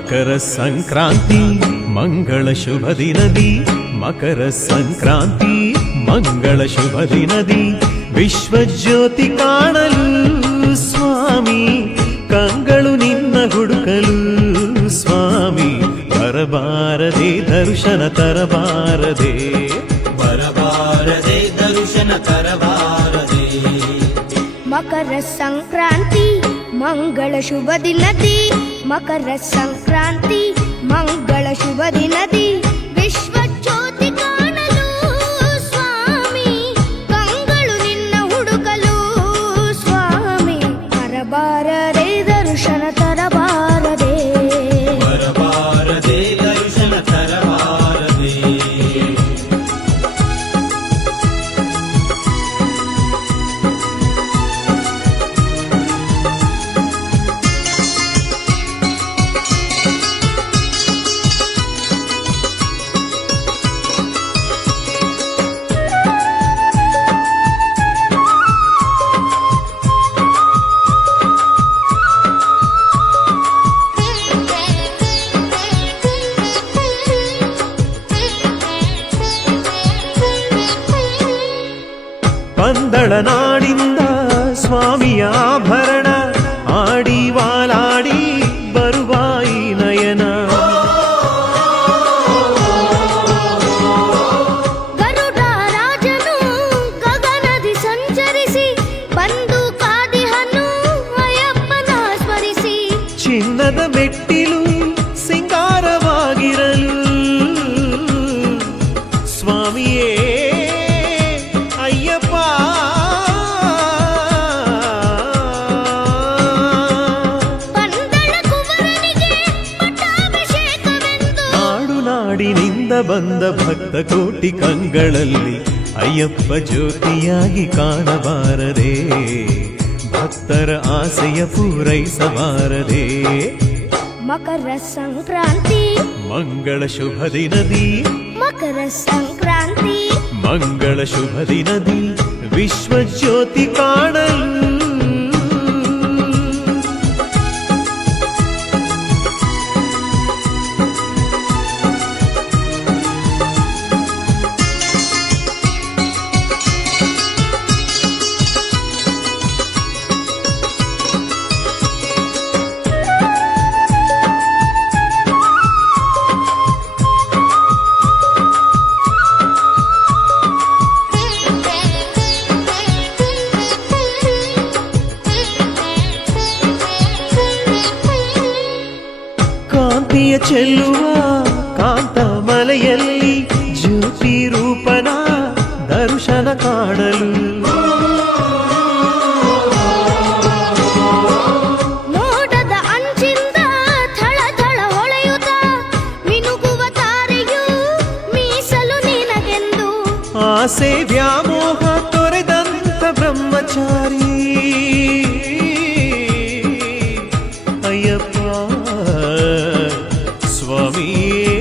ಮಕರ ಸಂಕ್ರಾಂತಿ ಮಂಗಳ ಶುಭ ದಿನದಿ, ಮಕರ ಸಂಕ್ರಾಂತಿ ಮಂಗಳ ಶುಭ ದಿನದಿ, ವಿಶ್ವಜ್ಯೋತಿ ಕಾಣಲು ಸ್ವಾಮಿ, ಕಂಗಳು ನಿನ್ನ ಹುಡುಕಲು ಸ್ವಾಮಿ, ಬರಬಾರದೆ ದರ್ಶನ ತರಬಾರದೆ, ಬರಬಾರದೆ ದರ್ಶನ ತರಬಾರದೆ. ಮಕರ ಸಂಕ್ರಾಂತಿ ಮಂಗಳ ಶುಭ ದಿನದಿ, ಮಕರ ಸಂಕ್ರಾಂತಿ ಮಂಗಳ ಶುಭ ದಿನದಿ, ವಿಶ್ವಜ್ಯೋತಿ ಕಾಣಲು ಸ್ವಾಮಿ, ಕಂಗಳು ನಿನ್ನ ಹುಡುಕಲು ಸ್ವಾಮಿ, ಬರಬಾರದೆ ದರ್ಶನ ತರಬಾರದೆ, ಬರಬಾರದೆ ದರ್ಶನ ತರಬಾರದೆ. ಪಂದಳ ನಾಡಿಂದ ಸ್ವಾಮಿಯ ಆಭರಣ, ಆಡಿ ವಾಲಾಡಿ ಬರುವ ಈ ನಯನ, ಗರುಡ ರಾಜನು ಗಗನದಿ ಸಂಚರಿಸಿ ಬಂದು ಕಾದಿಹನು ಅಯ್ಯಪ್ಪನ ಸ್ಮರಿಸಿ, ಚಿನ್ನದ ಮೆಟ್ಟಿಲು ಸಿಂಗಾರವಾಗಿರಲು ಸ್ವಾಮಿಯೇ ಅಯ್ಯಪ್ಪ, ಪಂದಳ ಕುವರನಿಗೆ ಪಟ್ಟಾಭಿಷೇಕವೆಂದು, ನಾಡು ನಾಡಿನಿಂದ ಬಂದ ಭಕ್ತ ಕೋಟಿ ಕಂಗಳಲ್ಲಿ ಅಯ್ಯಪ್ಪ ಜ್ಯೋತಿಯಾಗಿ ಕಾಣಬಾರದೆ, ಭಕ್ತರ ಆಸೆಯ ಪೂರೈಸಬಾರದೆ, ಮಕರ ಸಂಕ್ರಾಂತಿ ಮಂಗಳ ಶುಭ ದಿನದಿ, ಮಕರ ಸಂಕ್ರಾಂತಿ ಮಂಗಳ ಶುಭ ದಿನದಿ, ವಿಶ್ವಜ್ಯೋತಿ ಕಾಣಲು ಕಾಂತಿಯ ಚೆಲ್ಲುವ ಕಾಂತ ಮಲೆಯಲ್ಲಿ ಜ್ಯೋತಿ ರೂಪನ ದರ್ಶನ ಕಾಣಲು, ಮೋಡದ ಅಂಚಿಂದ ಥಳ ಥಳ ಹೊಳೆಯುತ್ತ ಮಿನುಗುವ ತಾರೆಯು ಮೀಸಲು ನಿನಗೆಂದು, ಆಸೆ ವ್ಯಾಮೋಹ ತೊರೆದಂತ ಬ್ರಹ್ಮಚಾರಿ ಅಯ್ಯಪ್ಪ ಸ್ವಾಮಿಯೇ,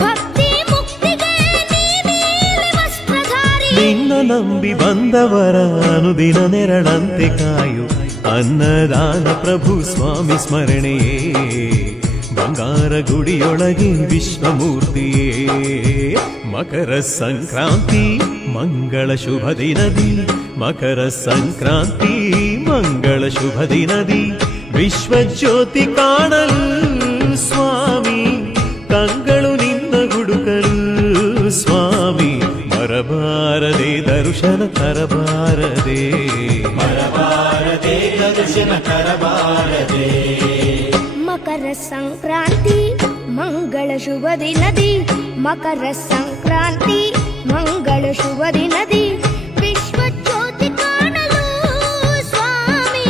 ಭಕ್ತಿ ಮುಕ್ತಿಗೆ ನೀನೇ ವಸ್ತ್ರಧಾರಿ, ನಿನ್ನ ನಂಬಿ ಬಂದವರ ಅನುದಿನ ನೆರಳಂತೆ ಕಾಯು, ಅನ್ನದಾನ ಪ್ರಭು ಸ್ವಾಮಿ ಸ್ಮರಣೆಯೇ, ಬಂಗಾರ ಗುಡಿಯೊಳಗೆ ವಿಶ್ವಮೂರ್ತಿಯೇ, ಮಕರ ಸಂಕ್ರಾಂತಿ ಮಂಗಳ ಶುಭ ದಿನದಿ, ಮಕರ ಸಂಕ್ರಾಂತಿ ಮಂಗಳ ಶುಭ ದಿನದಿ, ವಿಶ್ವಜ್ಯೋತಿ ಕಾಣಲು ಸ್ವಾಮಿ, ಕಂಗಳು ನಿನ್ನ ಹುಡುಕಲು ಸ್ವಾಮಿ, ಬರಬಾರದೆ ದರ್ಶನ ತರಬಾರದೆ, ಬರಬಾರದೆ ದರ್ಶನ ತರಬಾರದೆ. ಮಕರ ಸಂಕ್ರಾಂತಿ ಮಂಗಳ ಶುಭ ದಿನದಿ, ಮಕರ ಸಂಕ್ರಾಂತಿ ಮಂಗಳ ಶುಭ ದಿನದಿ, ವಿಶ್ವಜ್ಯೋತಿ ಕಾಣಲು ಸ್ವಾಮಿ,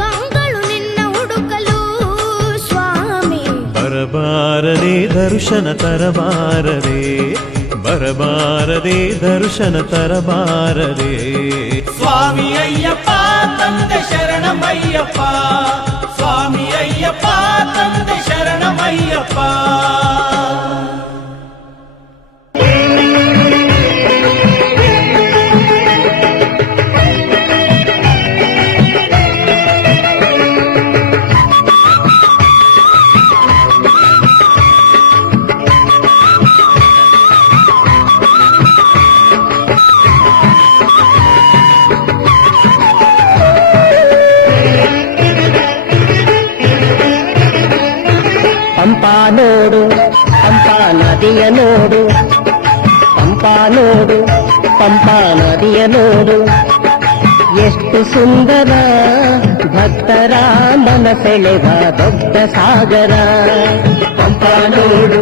ಕಂಗಳು ನಿನ್ನ ಹುಡುಕಲು ಸ್ವಾಮಿ, ಬರಬಾರದೆ ದರ್ಶನ ತರಬಾರದೆ, ಬರಬಾರದೆ ದರ್ಶನ ತರಬಾರದೆ. ಸ್ವಾಮಿ ಅಯ್ಯಪ್ಪ ತಂದೆ ಶರಣಮಯ್ಯಪ್ಪ, ಸ್ವಾಮಿ ಅಯ್ಯಪ್ಪ ತಂದೆ ಶರಣಮಯ್ಯಪ್ಪ. ನೋಡು ಪಂಪಾ ನದಿಯ ನೋಡು ಪಂಪಾ ನೋಡು ಪಂಪಾ ನದಿಯ ನೋಡು ಎಷ್ಟು ಸುಂದರ ಭಕ್ತರ ಮನಸೆಳೆವ ದೊಡ್ಡ ಸಾಗರ ಪಂಪಾ ನೋಡು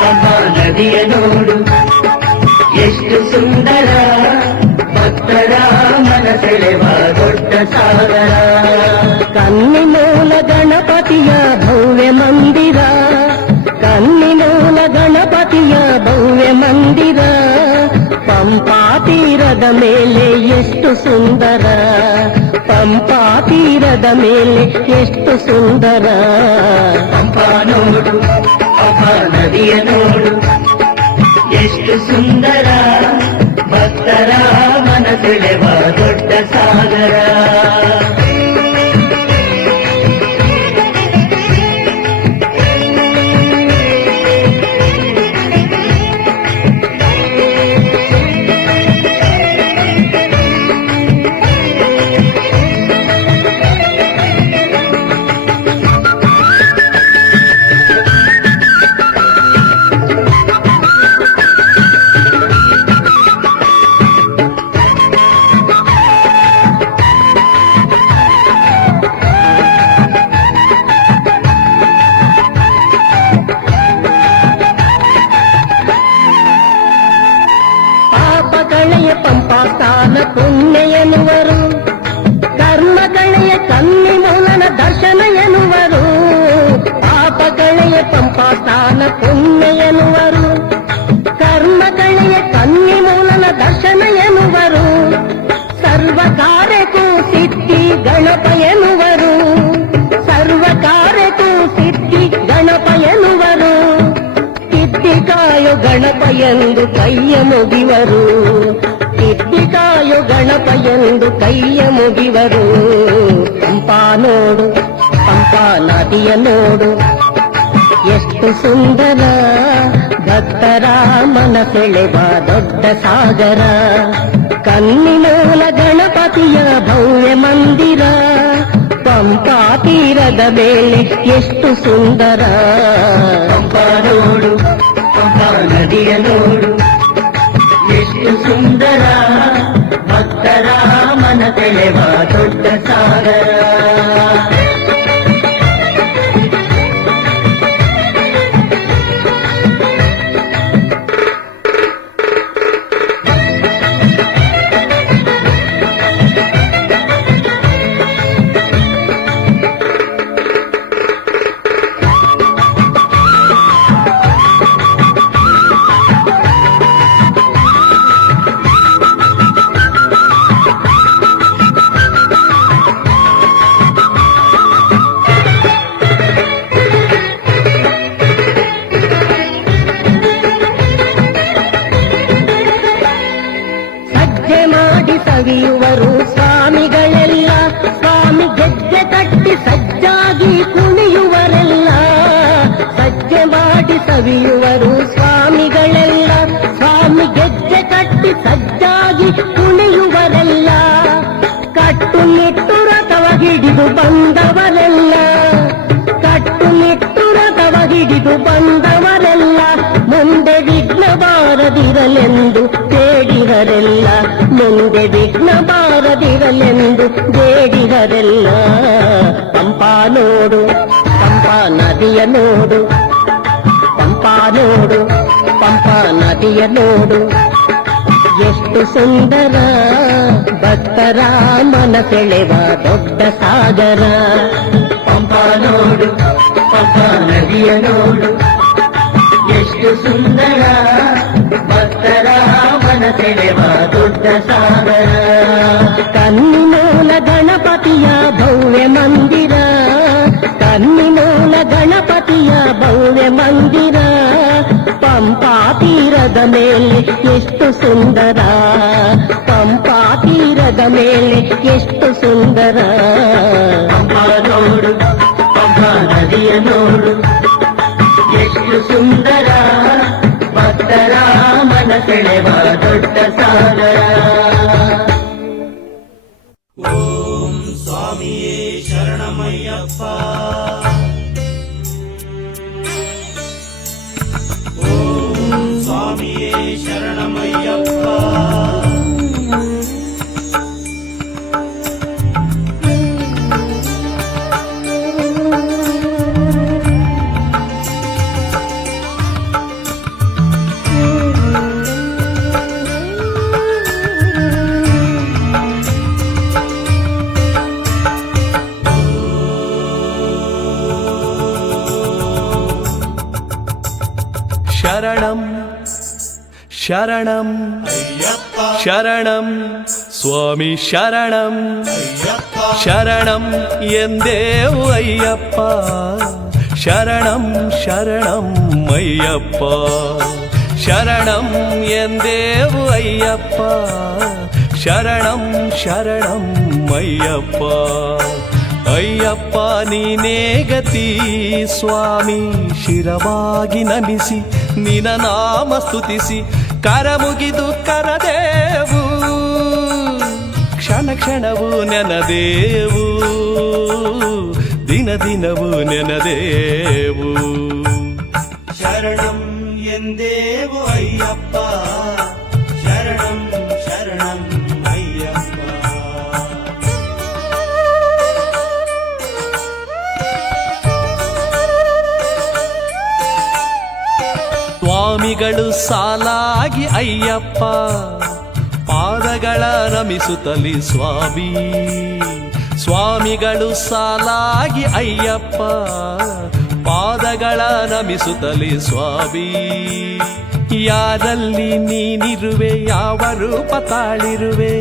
ಪಂಪಾ ನದಿಯ ನೋಡು ಎಷ್ಟು ಸುಂದರ ಭಕ್ತರ ಮನಸೆಳೆವ ದೊಡ್ಡ ಸಾಗರ ಕನ್ನಿಮೂಲ ಗಣಪತಿಯ ಭವ್ಯ ಮಂದಿರ ಕನ್ನಿಮೂಲ ಗಣಪತಿಯ ಭವ್ಯ ಮಂದಿರ ಪಂಪಾ ತೀರದ ಮೇಲೆ ಎಷ್ಟು ಸುಂದರ ಪಂಪಾ ತೀರದ ಮೇಲೆ ಎಷ್ಟು ಸುಂದರ ಪಂಪಾ ನೋಡು ಪಂಪಾ ನದಿಯ ನೋಡು ಎಷ್ಟು ಸುಂದರ ಭಕ್ತರ ಮನಸೆಳೆವ ದೊಡ್ಡ ಸಾಗರ ಪಂಪಾಸ್ಥಾನ ಪುಣ್ಯ ಎನ್ನುವರು ಕರ್ಮಗಳೆಯ ಕನ್ನಿಮೂಲನ ದರ್ಶನ ಎನ್ನುವರು ಪಾಪಗಳೆಯ ಪಂಪಾಸ್ಥಾನ ಪುಣ್ಯ ಎನ್ನುವರು ಕರ್ಮಗಳೆಯ ಕನ್ನಿಮೂಲನ ದರ್ಶನ ಎನ್ನುವರು ಸರ್ವ ಕಾರ್ಯಕ್ಕೂ ಸಿದ್ಧಿ ಗಣಪ ಎನ್ನುವರು ಸರ್ವ ಕಾರ್ಯಕ್ಕೂ ಸಿದ್ಧಿ ಗಣಪ ಎನ್ನುವರು ಸಿದ್ಧಿಕಾಯೋ ಗಣಪ ಎಂದು ಕೈಯ ಮುಗಿವರು ಸಿದ್ಧಿಕಾಯೋ ಗಣಪ ಎಂದು ಕೈಯ ಮುಗಿವರು ಪಂಪಾ ನೋಡು ಪಂಪಾ ನದಿಯ ನೋಡು ಎಷ್ಟು ಸುಂದರ ಭಕ್ತರ ಮನಸೆಳೆವ ದೊಡ್ಡ ಸಾಗರ ಕನ್ನಿಮೂಲ ಗಣಪತಿಯ ಭವ್ಯ ಮಂದಿರ ಪಂಪಾ ತೀರದ ಮೇಲೆ ಎಷ್ಟು ಸುಂದರ ಪಂಪಾ ನೋಡು ಪಂಪಾ ನದಿಯ ನೋಡು ಎಷ್ಟು ಸುಂದರ ಭಕ್ತರ ಮನಸೆಳೆವ ದೊಡ್ಡ ಸಾಗರ ಸವಿಯುವರು ಸ್ವಾಮಿಗಳೆಲ್ಲ ಸ್ವಾಮಿ ಗೆಜ್ಜೆ ಕಟ್ಟಿ ಸಜ್ಜಾಗಿ ಕುಣಿಯುವರೆಲ್ಲ ಸಜ್ಜೆ ಮಾಡಿ ಸವಿಯುವರು ಸ್ವಾಮಿಗಳೆಲ್ಲ ಸ್ವಾಮಿ ಗೆಜ್ಜೆ ಕಟ್ಟಿ ಸಜ್ಜಾಗಿ ಕುಣಿಯುವರೆಲ್ಲ ಕಟ್ಟುನಿಟ್ಟು ರಥವ ಹಿಡಿದು ಬಂದವರೆಲ್ಲ ಕಟ್ಟುನಿಟ್ಟು ರಥವ ಹಿಡಿದು ಬಂದವರೆಲ್ಲ ಮುಂದೆ ವಿಘ್ನ ಬಾರದಿರಲೆಂದು ಬೇಡಿದರೆಲ್ಲ ಮುಂದೆ ವಿಘ್ನ ಬಾರದಿರಲೆಂದು ಬೇಡಿದರೆಲ್ಲ ಪಂಪಾ ನೋಡು ಪಂಪಾ ನದಿಯ ನೋಡು ಪಂಪಾ ನೋಡು ಪಂಪಾ ನದಿಯ ನೋಡು ಎಷ್ಟು ಸುಂದರ ಭಕ್ತರ ಮನಸೆಳೆವ ದೊಡ್ಡ ಸಾಗರ ಪಂಪಾ ನೋಡು ಪಂಪಾ ನದಿಯ ನೋಡು ಎಷ್ಟು ಸುಂದರ ಭಕ್ತರ ಮನಸೆಳೆವ ದೊಡ್ಡ ಸಾಗರ ಕನ್ನಿಮೂಲ ಗಣಪತಿಯ ಭವ್ಯ ಮಂದಿರ ಕನ್ನಿಮೂಲ ಗಣಪತಿಯ ಭವ್ಯ ಮಂದಿರ ಪಂಪಾ ತೀರದ ಮೇಲೆ ಎಷ್ಟು ಸುಂದರ ಪಂಪಾ ತೀರದ ಮೇಲೆ ಎಷ್ಟು ಸುಂದರ ಪಂಪಾ ನೋಡು ಪಂಪಾ ನದಿಯ ನೋಡು ಎಷ್ಟು ಸುಂದರ ಭಕ್ತರ ಮನಸೆಳೆವ ದೊಡ್ಡ ಸಾಗರ ಓಂ ಸ್ವಾಮಿಯೇ ಶರಣಮಯ್ಯಪ್ಪ ಶರಣಮಯ್ಯಪ್ಪ. ಶರಣಂ ಶರಣಂ ಅಯ್ಯಪ್ಪ ಶರಣಂ ಸ್ವಾಮಿ ಶರಣಂ ಅಯ್ಯಪ್ಪ ಶರಣಂ ಎಂದೇವು ಅಯ್ಯಪ್ಪ ಶರಣಂ ಶರಣಂ ಅಯ್ಯಪ್ಪ ಶರಣಂ ಎಂದೇವು ಅಯ್ಯಪ್ಪ ಶರಣಂ ಶರಣಂ ಅಯ್ಯಪ್ಪ ಅಯ್ಯಪ್ಪ ನೀನೇ ಗತಿ ಸ್ವಾಮಿ ಶಿರವಾಗಿ ನಮಿಸಿ ನಿನ ನಾಮ ಸ್ತುತಿಸಿ ಕರ ಮುಗಿದು ಕರದೇವು ಕ್ಷಣ ಕ್ಷಣವು ನೆನದೇವು ದಿನ ದಿನವೂ ನೆನದೇವು ಶರಣಂ ಎಂದೇವು ಅಯ್ಯಪ್ಪ ಶರಣಂ ಶರಣಂ ಅಯ್ಯಪ್ಪ. ಸ್ವಾಮಿಗಳು ಸಾಲಾಗಿ ಅಯ್ಯಪ್ಪ ಪಾದಗಳ ನಮಿಸುತ್ತಲಿ ಸ್ವಾಮಿ ಸ್ವಾಮಿಗಳು ಸಾಲಾಗಿ ಅಯ್ಯಪ್ಪ ಪಾದಗಳ ನಮಿಸುತ್ತಲಿ ಸ್ವಾಮಿ ಯಾರಲ್ಲಿ ನೀನಿರುವೆ ಯಾವ ರೂಪ ತಾಳಿರುವೆ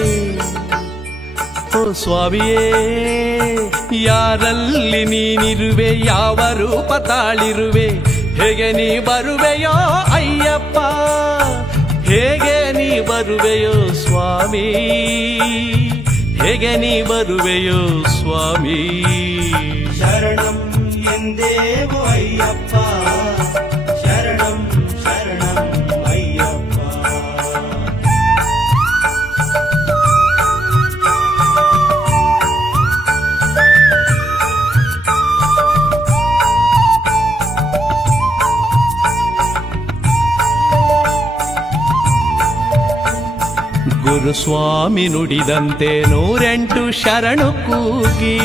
ಓ ಸ್ವಾಮಿಯೇ ಯಾರಲ್ಲಿ ನೀನಿರುವೆ ಯಾವ ರೂಪ ತಾಳಿರುವೆ ಹೇಗೆ ನೀ ಬರುವೆಯೋ ಅಯ್ಯಪ್ಪ ಹೇಗೆ ನೀ ಬರುವೆಯೋ ಸ್ವಾಮಿ ಹೇಗೆ ನೀ ಬರುವೆಯೋ ಸ್ವಾಮಿ ಶರಣಂ ಎಂದೇವು ಅಯ್ಯಪ್ಪ ಶರಣಂ ಶರಣಂ ಅಯ್ಯಪ್ಪ. ಗುರುಸ್ವಾಮಿ ನುಡಿದಂತೆ 108 ಶರಣು ಕೂಗಿ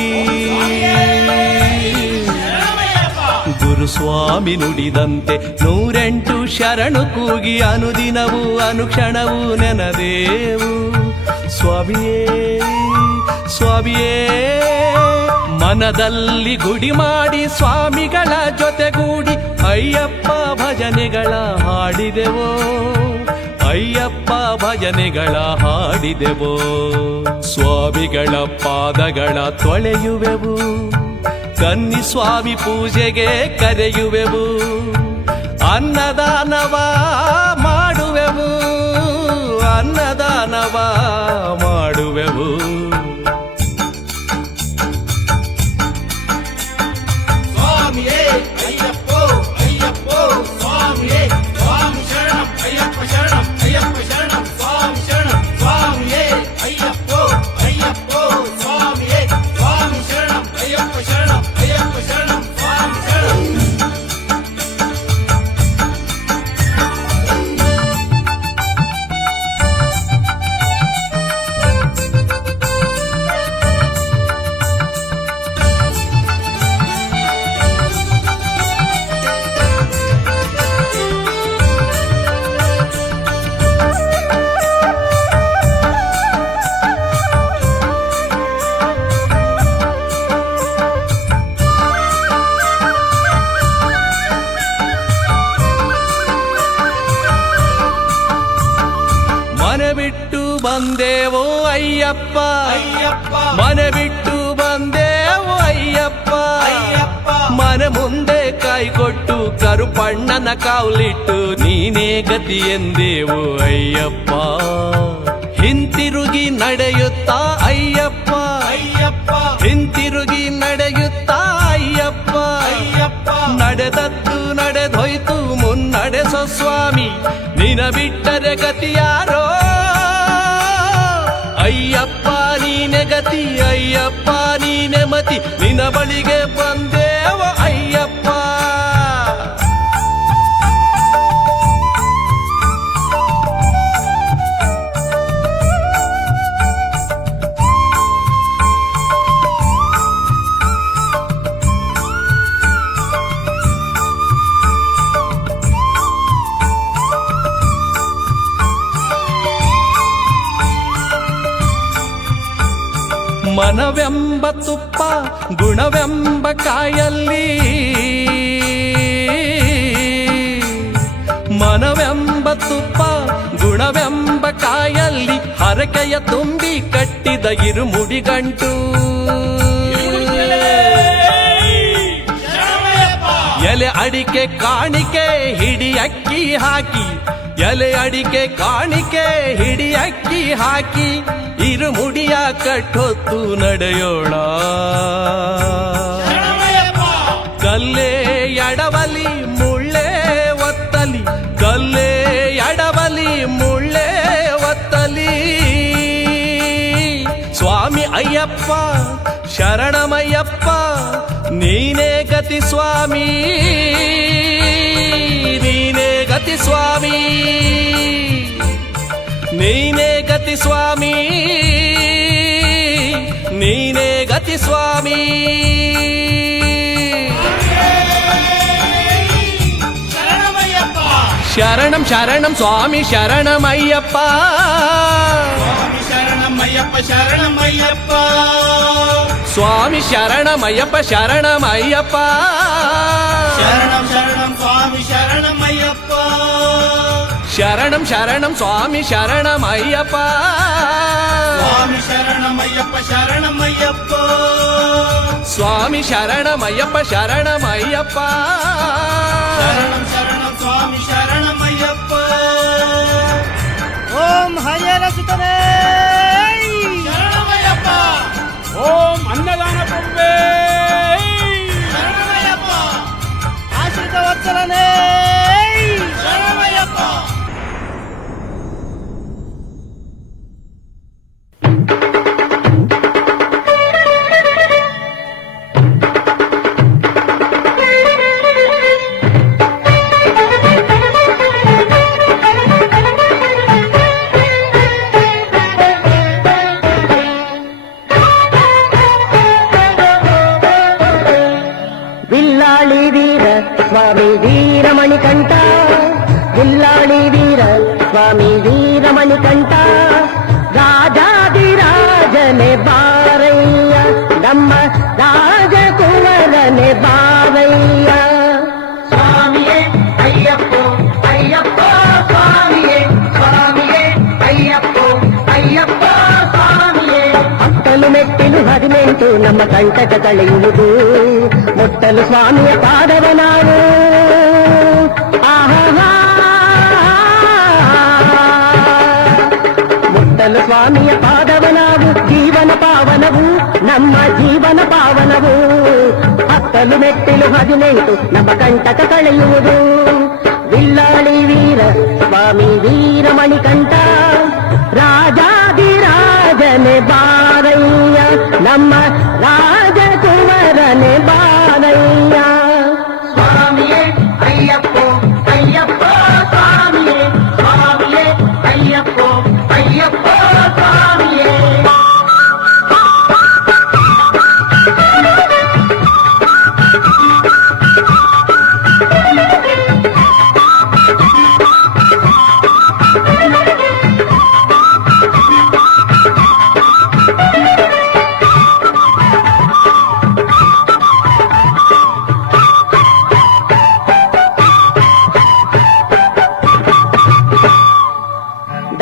ಗುರುಸ್ವಾಮಿ ನುಡಿದಂತೆ 108 ಶರಣು ಕೂಗಿ ಅನುದಿನವೂ ಅನುಕ್ಷಣವೂ ನೆನದೇವು ಸ್ವಾಮಿಯೇ ಸ್ವಾಮಿಯೇ ಮನದಲ್ಲಿ ಗುಡಿ ಮಾಡಿ ಸ್ವಾಮಿಗಳ ಜೊತೆಗೂಡಿ ಅಯ್ಯಪ್ಪ ಭಜನೆಗಳ ಹಾಡಿದೆವೋ ಅಯ್ಯಪ್ಪ ಭಜನೆಗಳ ಹಾಡಿದೆವೋ ಸ್ವಾಮಿಗಳ ಪಾದಗಳ ತೊಳೆಯುವೆವು ಕನ್ನಿ ಸ್ವಾಮಿ ಪೂಜೆಗೆ ಕರೆಯುವೆವು ಅನ್ನದಾನವ ಮಾಡುವೆವು ಅನ್ನದಾನವ ಮಾಡುವೆವು ಸ್ವಾಮಿಯೇ ಅಯ್ಯಪ್ಪೋ ಅಯ್ಯಪ್ಪೋ ಸ್ವಾಮಿಯೇ ಸ್ವಾಮಿ ಶರಣಂ ಅಯ್ಯಪ್ಪ ಶರಣಂ ಅಯ್ಯಪ್ಪ ಶರಣಂ ಸ್ವಾಮಿ ಶರಣಂ ಸ್ವಾಮಿಯೇ ಅಯ್ಯಪ್ಪೋ ಅಯ್ಯಪ್ಪೋ ಸ್ವಾಮಿಯೇ ಸ್ವಾಮಿ ಶರಣಂ ಅಯ್ಯಪ್ಪ ಶರಣಂ ಅಯ್ಯಪ್ಪ ಶರಣಂ ಸ್ವಾಮಿ ಶರಣಂ. ಮನೆ ಬಿಟ್ಟು ಬಂದೇವೋ ಅಯ್ಯಪ್ಪ ಅಯ್ಯಪ್ಪ ಮನೆ ಬಿಟ್ಟು ಬಂದೇವೋ ಅಯ್ಯಪ್ಪ ಅಯ್ಯಪ್ಪ ಮನೆ ಮುಂದೆ ಕಾಯ್ಕೊಟ್ಟು ಕರುಪಣ್ಣನ ಕಾವಲಿಟ್ಟು ನೀನೇ ಗತಿ ಎಂದೇವು ಅಯ್ಯಪ್ಪ ಹಿಂತಿರುಗಿ ನಡೆಯುತ್ತಾ ಅಯ್ಯಪ್ಪ ಅಯ್ಯಪ್ಪ ಹಿಂತಿರುಗಿ ನಡೆಯುತ್ತಾ ಅಯ್ಯಪ್ಪ ಅಯ್ಯಪ್ಪ ನಡೆದದ್ದು ನಡೆದೋಯ್ತು ಮುನ್ನಡೆಸೋ ಸ್ವಾಮಿ ನಿನ ಬಿಟ್ಟರೆ ಗತಿಯಾರೋ ಅಯ್ಯಪ್ಪ ನೀನೆ ಗತಿ ಅಯ್ಯಪ್ಪ ನೀನೆ ಮತಿ ನಿನ ಬಳಿಗೆ ಬಂದೇವ ಅಯ್ಯಪ್ಪ ಮನವೆಂಬ ತುಪ್ಪ ಗುಣವೆಂಬ ಕಾಯಲ್ಲಿ ಮನವೆಂಬ ತುಪ್ಪ ಗುಣವೆಂಬ ಕಾಯಲ್ಲಿ ಹರಕೆಯ ತುಂಬಿ ಕಟ್ಟಿದ ಇರುಮುಡಿಗಂಟು ಎಲೆ ಅಡಿಕೆ ಕಾಣಿಕೆ ಹಿಡಿ ಅಕ್ಕಿ ಹಾಕಿ ಎಲೆ ಅಡಿಕೆ ಕಾಣಿಕೆ ಹಿಡಿ ಅಕ್ಕಿ ಹಾಕಿ ಇರುಮುಡಿಯ ಕಟ್ಟೊತ್ತು ನಡೆಯೋಣ ಕಲ್ಲೇ ಎಡವಲಿ ಮುಳ್ಳೆ ಒತ್ತಲಿ ಕಲ್ಲೇ ಎಡವಲಿ ಮುಳ್ಳೆ ಒತ್ತಲಿ ಸ್ವಾಮಿ ಅಯ್ಯಪ್ಪ ಶರಣಮಯ್ಯಪ್ಪ ನೀನೇ ಗತಿ ಸ್ವಾಮಿ ನೀನೇ ಗತಿ ಸ್ವಾಮಿ ನೀನೇ ಗತಿ ಸ್ವಾಮಿ ನೀನೇ ಗತಿ ಸ್ವಾಮಿ ಶರಣಂ ಶರಣಂ ಸ್ವಾಮಿ ಶರಣಮಯ್ಯಪ್ಪ ಶರಣಮಯ್ಯಪ್ಪ ಶರಣಮಯ್ಯಪ್ಪ ಸ್ವಾಮಿ ಶರಣಮಯ್ಯಪ್ಪ ಶರಣಮಯ್ಯಪ್ಪ ಶರಣಂ ಶರಣಂ ಸ್ವಾಮಿ ಶರಣಮಯ್ಯಪ್ಪ ಶರಣಂ ಶರಣಂ ಸ್ವಾಮಿ ಶರಣಮಯ್ಯಪ್ಪ ಸ್ವಾಮಿ ಶರಣಮಯ್ಯಪ್ಪ ಶರಣಮಯ್ಯಪ್ಪ ಸ್ವಾಮಿ ಶರಣಮಯ್ಯಪ್ಪ ಶರಣಮಯ್ಯಪ್ಪ ಶರಣಂ ಶರಣಂ ಸ್ವಾಮಿ ಶರಣಮಯ್ಯಪ್ಪ ಓಂ ಹರಿಹರ ಸುತನೇ ಶರಣಮಯ್ಯಪ್ಪ ಓಂ ಅನ್ನದಾನ ಪ್ರಭುವೇ ಶರಣಮಯ್ಯಪ್ಪ ಆಶ್ರಿತ ವತ್ಸಲನೇ ಶರಣಮಯ್ಯಪ್ಪ ವಿಲ್ಲಾಳಿ ವೀರ ಸ್ವಾಮಿ ವೀರಮಣಿಕಂಠ ವಿಲ್ಲಾಳಿ ವೀರ ಸ್ವಾಮಿ ವೀರಮಣಿಕಂಠ ರಾಜಾದಿರಾಜನೆ ಬಾರಯ್ಯ ನಮ್ಮ ರಾಜಕುವರನೆ ಬಾರಯ್ಯ ಸ್ವಾಮಿಯೇ ಅಯ್ಯಪ್ಪ ಅಯ್ಯಪ್ಪ ಸ್ವಾಮಿಯೇ ಸ್ವಾಮಿಯೇ ಅಯ್ಯಪ್ಪ ಅಯ್ಯಪ್ಪ ಸ್ವಾಮಿಯೇ ಹತ್ತಲು ಮೆಟ್ಟಿಲು 18 ನಮ್ಮ ಕಂಟಕ ಕಳೆಯುವುದು ಮುಟ್ಟಲು ಸ್ವಾಮಿಯ ಪಾದವ ನಾವು ಆಹಾ ಮುಟ್ಟಲು ಸ್ವಾಮಿಯ ಪಾದವ ನಾವು ಜೀವನ ಪಾವನವು ನಮ್ಮ ಜೀವನ ಪಾವನವು ಹತ್ತಲು ಮೆಟ್ಟಿಲು 18 ನಮ್ಮ ಕಂಟಕ ಕಳೆಯುವುದು ವಿಲ್ಲಾಳಿ ವೀರ ಸ್ವಾಮಿ ವೀರಮಣಿಕಂಠ ರಾಜಾದಿರಾಜನೆ ಬಾರಯ್ಯ ನಮ್ಮ ರಾಜಕುವರನೆ ಬಾರಯ್ಯ ಸ್ವಾಮಿಯೇ ಅಯ್ಯಪ್ಪ ಅಯ್ಯಪ್ಪ ಸ್ವಾಮಿಯೇ ಸ್ವಾಮಿಯೇ ಅಯ್ಯಪ್ಪ ಅಯ್ಯಪ್ಪ ಸ್ವಾಮಿಯೇ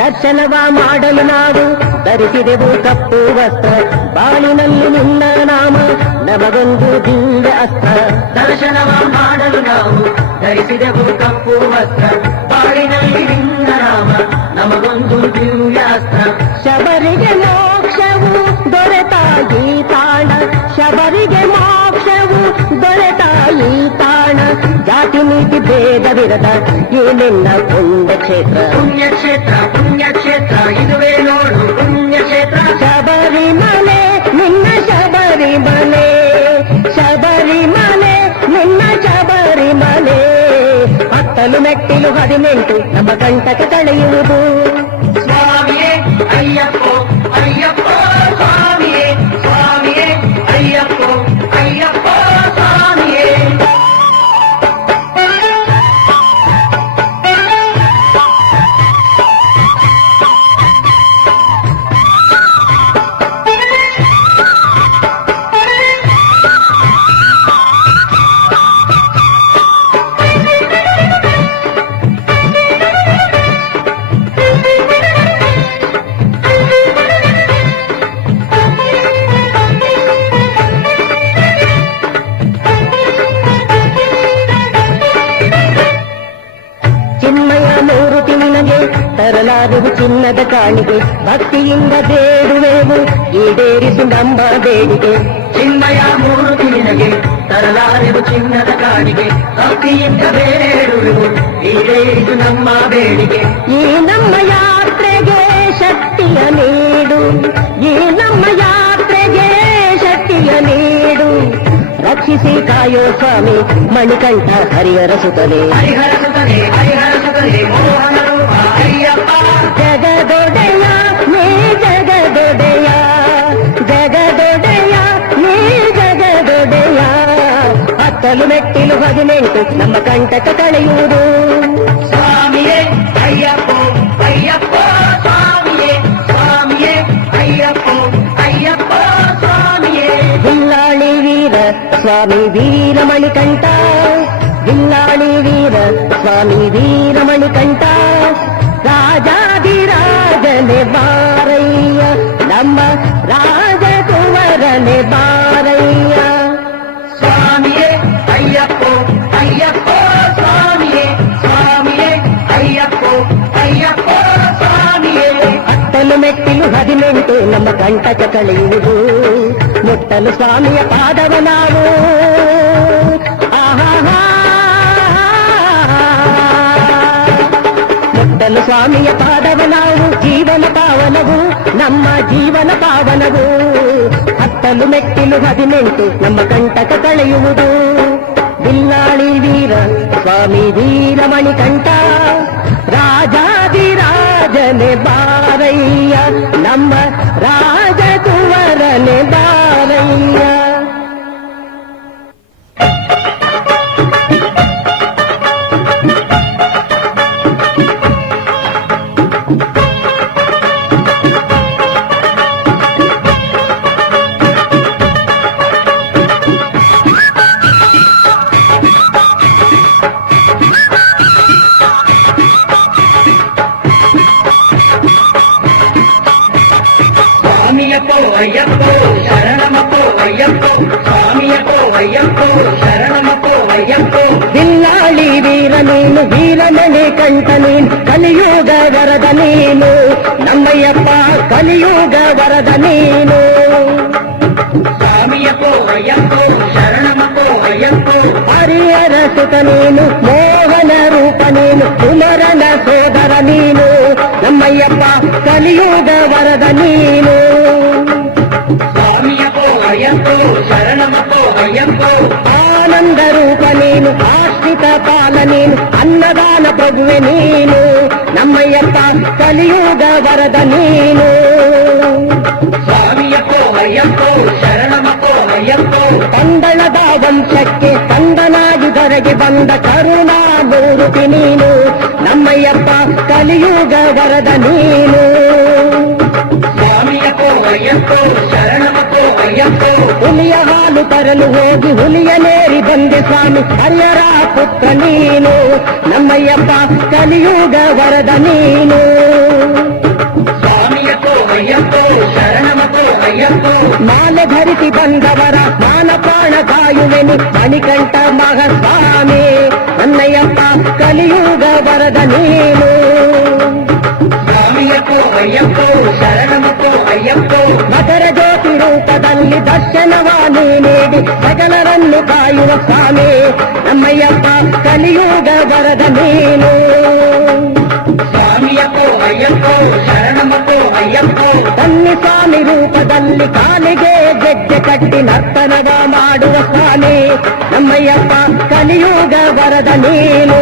ದರ್ಶನವ ಮಾಡಲು ನಾವು ಧರಿಸಿದೆವು ಕಪ್ಪು ವಸ್ತ್ರ ಬಾಳಿನಲ್ಲಿ ನಿನ್ನ ನಾಮ ನಮಗೊಂದು ದಿವ್ಯ ಅಸ್ತ್ರ ದರ್ಶನವ ಮಾಡಲು ನಾವು ಧರಿಸಿದೆವು ಕಪ್ಪು ವಸ್ತ್ರ ಬಾಳಿನಲ್ಲಿ ನಿನ್ನ ನಾಮ ನಮಗೊಂದು ದಿವ್ಯ ಅಸ್ತ್ರ ಶಬರಿಗೆ ಮೋಕ್ಷವು ದೊರೆತಾಯಿ ತಾಣ ಶಬರಿಗೆ ಮೋಕ್ಷವು ದೊರೆತಾಯಿ ತಾಣ ಜಾತಿ ನೀತಿ ಭೇದವಿರದ ಈ ನಿನ್ನ ಪುಣ್ಯಕ್ಷೇತ್ರ ಪುಣ್ಯಕ್ಷೇತ್ರ ಪುಣ್ಯಕ್ಷೇತ್ರ ಇದುವೇ ನೋಡು ಪುಣ್ಯಕ್ಷೇತ್ರ ಶಬರಿಮಲೆ ನಿನ್ನ ಶಬರಿಮಲೆ ಶಬರಿಮಲೆ ನಿನ್ನ ಶಬರಿಮಲೆ ಹತ್ತಲು ಮೆಟ್ಟಿಲು 18 ನಮ್ಮ ಕಂಟಕ ಕಳೆಯುವುದು ಸ್ವಾಮಿಯೇ ಅಯ್ಯಪ್ಪ ಅಯ್ಯಪ್ಪ ಸ್ವಾಮಿಯೇ ಸ್ವಾಮಿಯೇ ಅಯ್ಯಪ್ಪ ಅಯ್ಯಪ್ಪ ಸ್ವಾಮಿಯೇ ತರಲಾರೆವು ಚಿನ್ನದ ಕಾಣಿಗೆ ಭಕ್ತಿಯಿಂದ ಬೇಡುವೆವು ಈಡೇರಿಸು ನಮ್ಮ ಬೇಡಿಕೆ ಚಿನ್ಮಯ ಮೂರ್ತಿ ನಿನಗೆ ತರಲಾರೆವು ಚಿನ್ನದ ಕಾಣಿಗೆ ಭಕ್ತಿಯಿಂದ ಬೇಡುವೆವು ಈಡೇರಿಸು ನಮ್ಮ ಬೇಡಿಕೆ ಈ ನಮ್ಮ ಯಾತ್ರೆಗೆ ಶಕ್ತಿಯ ನೀಡು ಈ ನಮ್ಮ ಯಾತ್ರೆಗೆ ಶಕ್ತಿಯ ನೀಡು ರಕ್ಷಿಸಿ ಕಾಯೋ ಸ್ವಾಮಿ ಮಣಿಕಂಠ ಹರಿಹರ ಸುತನೆ ಹರಿಹರ ಸುತನೆ ಹರಿಹರ ಸುತನೆ ಮೋಹನ ರೂಪ ಅಯ್ಯಪ್ಪ ಜಗದೊಡೆಯ ನೀ ಜಗದೊಡೆಯ ಜಗದೊಡೆಯ ನೀ ಜಗದೊಡೆಯ ಹತ್ತಲು ಮೆಟ್ಟಿಲು 18 ನಮ್ಮ ಕಂಟಕ ಕಳೆಯುವುದು ಸ್ವಾಮಿಯೇ ಅಯ್ಯಪ್ಪ ಅಯ್ಯಪ್ಪ ಸ್ವಾಮಿಯೇ ಸ್ವಾಮಿಯೇ ಅಯ್ಯಪ್ಪ ಅಯ್ಯಪ್ಪ ಸ್ವಾಮಿಯೇ ಬಿಲ್ಲಾಳಿ ವೀರ ಸ್ವಾಮಿ ವೀರಮಣಿಕಂಠ ಬಿಲ್ಲಾಳಿ ವೀರ ಸ್ವಾಮಿ ವೀರಮಣಿಕಂಠ ರಾಜಾದಿರಾಜನೆ ಬಾರಯ್ಯ ನಮ್ಮ ರಾಜಕುವರನೆ ಬಾರಯ್ಯ ಸ್ವಾಮಿಯೇ ಅಯ್ಯಪ್ಪ ಅಯ್ಯಪ್ಪ ಸ್ವಾಮಿಯೇ ಸ್ವಾಮಿಯೇ ಅಯ್ಯಪ್ಪ ಅಯ್ಯಪ್ಪ ಸ್ವಾಮಿಯೇ ಹತ್ತಲು ಮೆಟ್ಟಿಲು 18 ನಮ್ಮ ಕಂಟಕ ಕಳೆಯುವುದು ಮುಟ್ಟಲು ಸ್ವಾಮಿಯ ಪಾದವ ನಾವು ಆಹಾ ಮುಟ್ಟಲು ಸ್ವಾಮಿಯ ಪಾದವ ನಾವು ಜೀವನ ಪಾವನವು ನಮ್ಮ ಜೀವನ ಪಾವನವು ಹತ್ತಲು ಮೆಟ್ಟಿಲು 18 ನಮ್ಮ ಕಂಟಕ ಕಳೆಯುವುದು ಬಿಲ್ಲಾಳಿ ವೀರ ಸ್ವಾಮಿ ವೀರಮಣಿಕಂಠ ರಾಜಾದಿರಾಜನೆ ಬಾರಯ್ಯ ನಮ್ಮ ರಾಜಕುವರನೆ ಬಾರಯ್ಯ ಸ್ವಾಮಿಯಪ್ಪೋ ಅಯ್ಯಪ್ಪೋ ಶರಣಮಪ್ಪೋ ಅಯ್ಯಪ್ಪೋ ಸ್ವಾಮಿಯಪ್ಪೋ ಅಯ್ಯಪ್ಪೋ ಶರಣಮಪ್ಪೋ ಅಯ್ಯಪ್ಪೋ ಬಿಲ್ಲಾಳಿ ವೀರ ನೀನು ವೀರಮಣಿ ಕಂಠ ನೀನು ಕಲಿಯುಗ ವರದ ನೀನು ನಮ್ಮಯ್ಯಪ್ಪ ಕಲಿಯುಗ ವರದ ನೀನು ಸ್ವಾಮಿಯಪ್ಪೋ ಅಯ್ಯಪ್ಪೋ ಶರಣಮಪ್ಪೋ ಅಯ್ಯಪ್ಪೋ ಹರಿಹರ ಸುತ ನೀನು ಮೋಹನ ರೂಪ ನೀನು ಕುಮರನ ಸೋದರ ನೀನು ನಮ್ಮಯ್ಯಪ್ಪ ಕಲಿಯುಗ ವರದ ನೀನು ಸ್ವಾಮಿಯಪ್ಪೋ ಅಯ್ಯಪ್ಪೋ ಶರಣಮಪ್ಪೋ ಅಯ್ಯಪ್ಪೋ ಆನಂದ ರೂಪ ನೀನು ಆಶ್ರಿತ ಪಾಲ ನೀನು ಅನ್ನದಾನ ಪ್ರಭುವೆ ನೀನು ನಮ್ಮಯ್ಯಪ್ಪ ಕಲಿಯುಗ ವರದ ನೀನು ಸ್ವಾಮಿಯಪ್ಪೋ ಅಯ್ಯಪ್ಪೋ ಶರಣಮಪ್ಪೋ ಅಯ್ಯಪ್ಪೋ ಪಂದಳದ ವಂಶಕ್ಕೆ ಕಂದನಾಗಿ ಧರೆಗೆ ಬಂದ ಕರುಣಾ ಮೂರುತಿ ನೀನು ನಮ್ಮಯ್ಯಪ್ಪ ಕಲಿಯುಗ ವರದ ನೀನು ಸ್ವಾಮಿಯಪ್ಪೋ ಅಯ್ಯಪ್ಪೋ ಶರಣಮಪ್ಪೋ ಅಯ್ಯಪ್ಪೋ ಹುಲಿಯ ಹಾಲು ತರಲು ಹೋಗಿ ಹುಲಿಯ ನೇರಿ ಬಂದೆ ಸ್ವಾಮಿ ಹರಿಹರ ಪುತ್ರ ನೀನು ನಮ್ಮಯ್ಯಪ್ಪ ಕಲಿಯುಗ ವರದ ನೀನು ಸ್ವಾಮಿಯಪ್ಪೋ ಅಯ್ಯಪ್ಪೋ ಶರಣಮಪ್ಪೋ ಅಯ್ಯಪ್ಪೋ ಮಾಲೆ ಧರಿಸಿ ಬಂದವರ ಮಾನ ಪ್ರಾಣ ಕಾಯುವೆನು ಮಣಿಕಂಠ ಮಹಾಸ್ವಾಮಿ ನನ್ನಯ್ಯಪ್ಪ ಕಲಿಯುಗ ವರದ ನೀನು ಸ್ವಾಮಿಯಪ್ಪೋ ಅಯ್ಯಪ್ಪೋ ಶರಣಮಪ್ಪೋ ಅಯ್ಯಪ್ಪೋ ಮಕರ ಜ್ಯೋತಿ ರೂಪದಲ್ಲಿ ದರ್ಶನವ ನೀಡಿ ಸಕಲರನ್ನು ಕಾಯುವ ಸ್ವಾಮಿ ನಮ್ಮಯ್ಯಪ್ಪ ಕಲಿಯುಗ ವರದ ನೀನು ಸ್ವಾಮಿಯಪ್ಪೋ ಅಯ್ಯಪ್ಪೋ ಶರಣಮಪ್ಪೋ ಅಯ್ಯಪ್ಪೋ ತನ್ನಿ ಸ್ವಾಮಿ ರೂಪದಲ್ಲಿ ಕಾಲಿಗೆ ಗೆಜ್ಜೆ ಕಟ್ಟಿ ನರ್ತನವ ಮಾಡುವ ಸ್ವಾಮಿ ನಮ್ಮಯ್ಯಪ್ಪ ಕಲಿಯುಗ ವರದ ನೀನು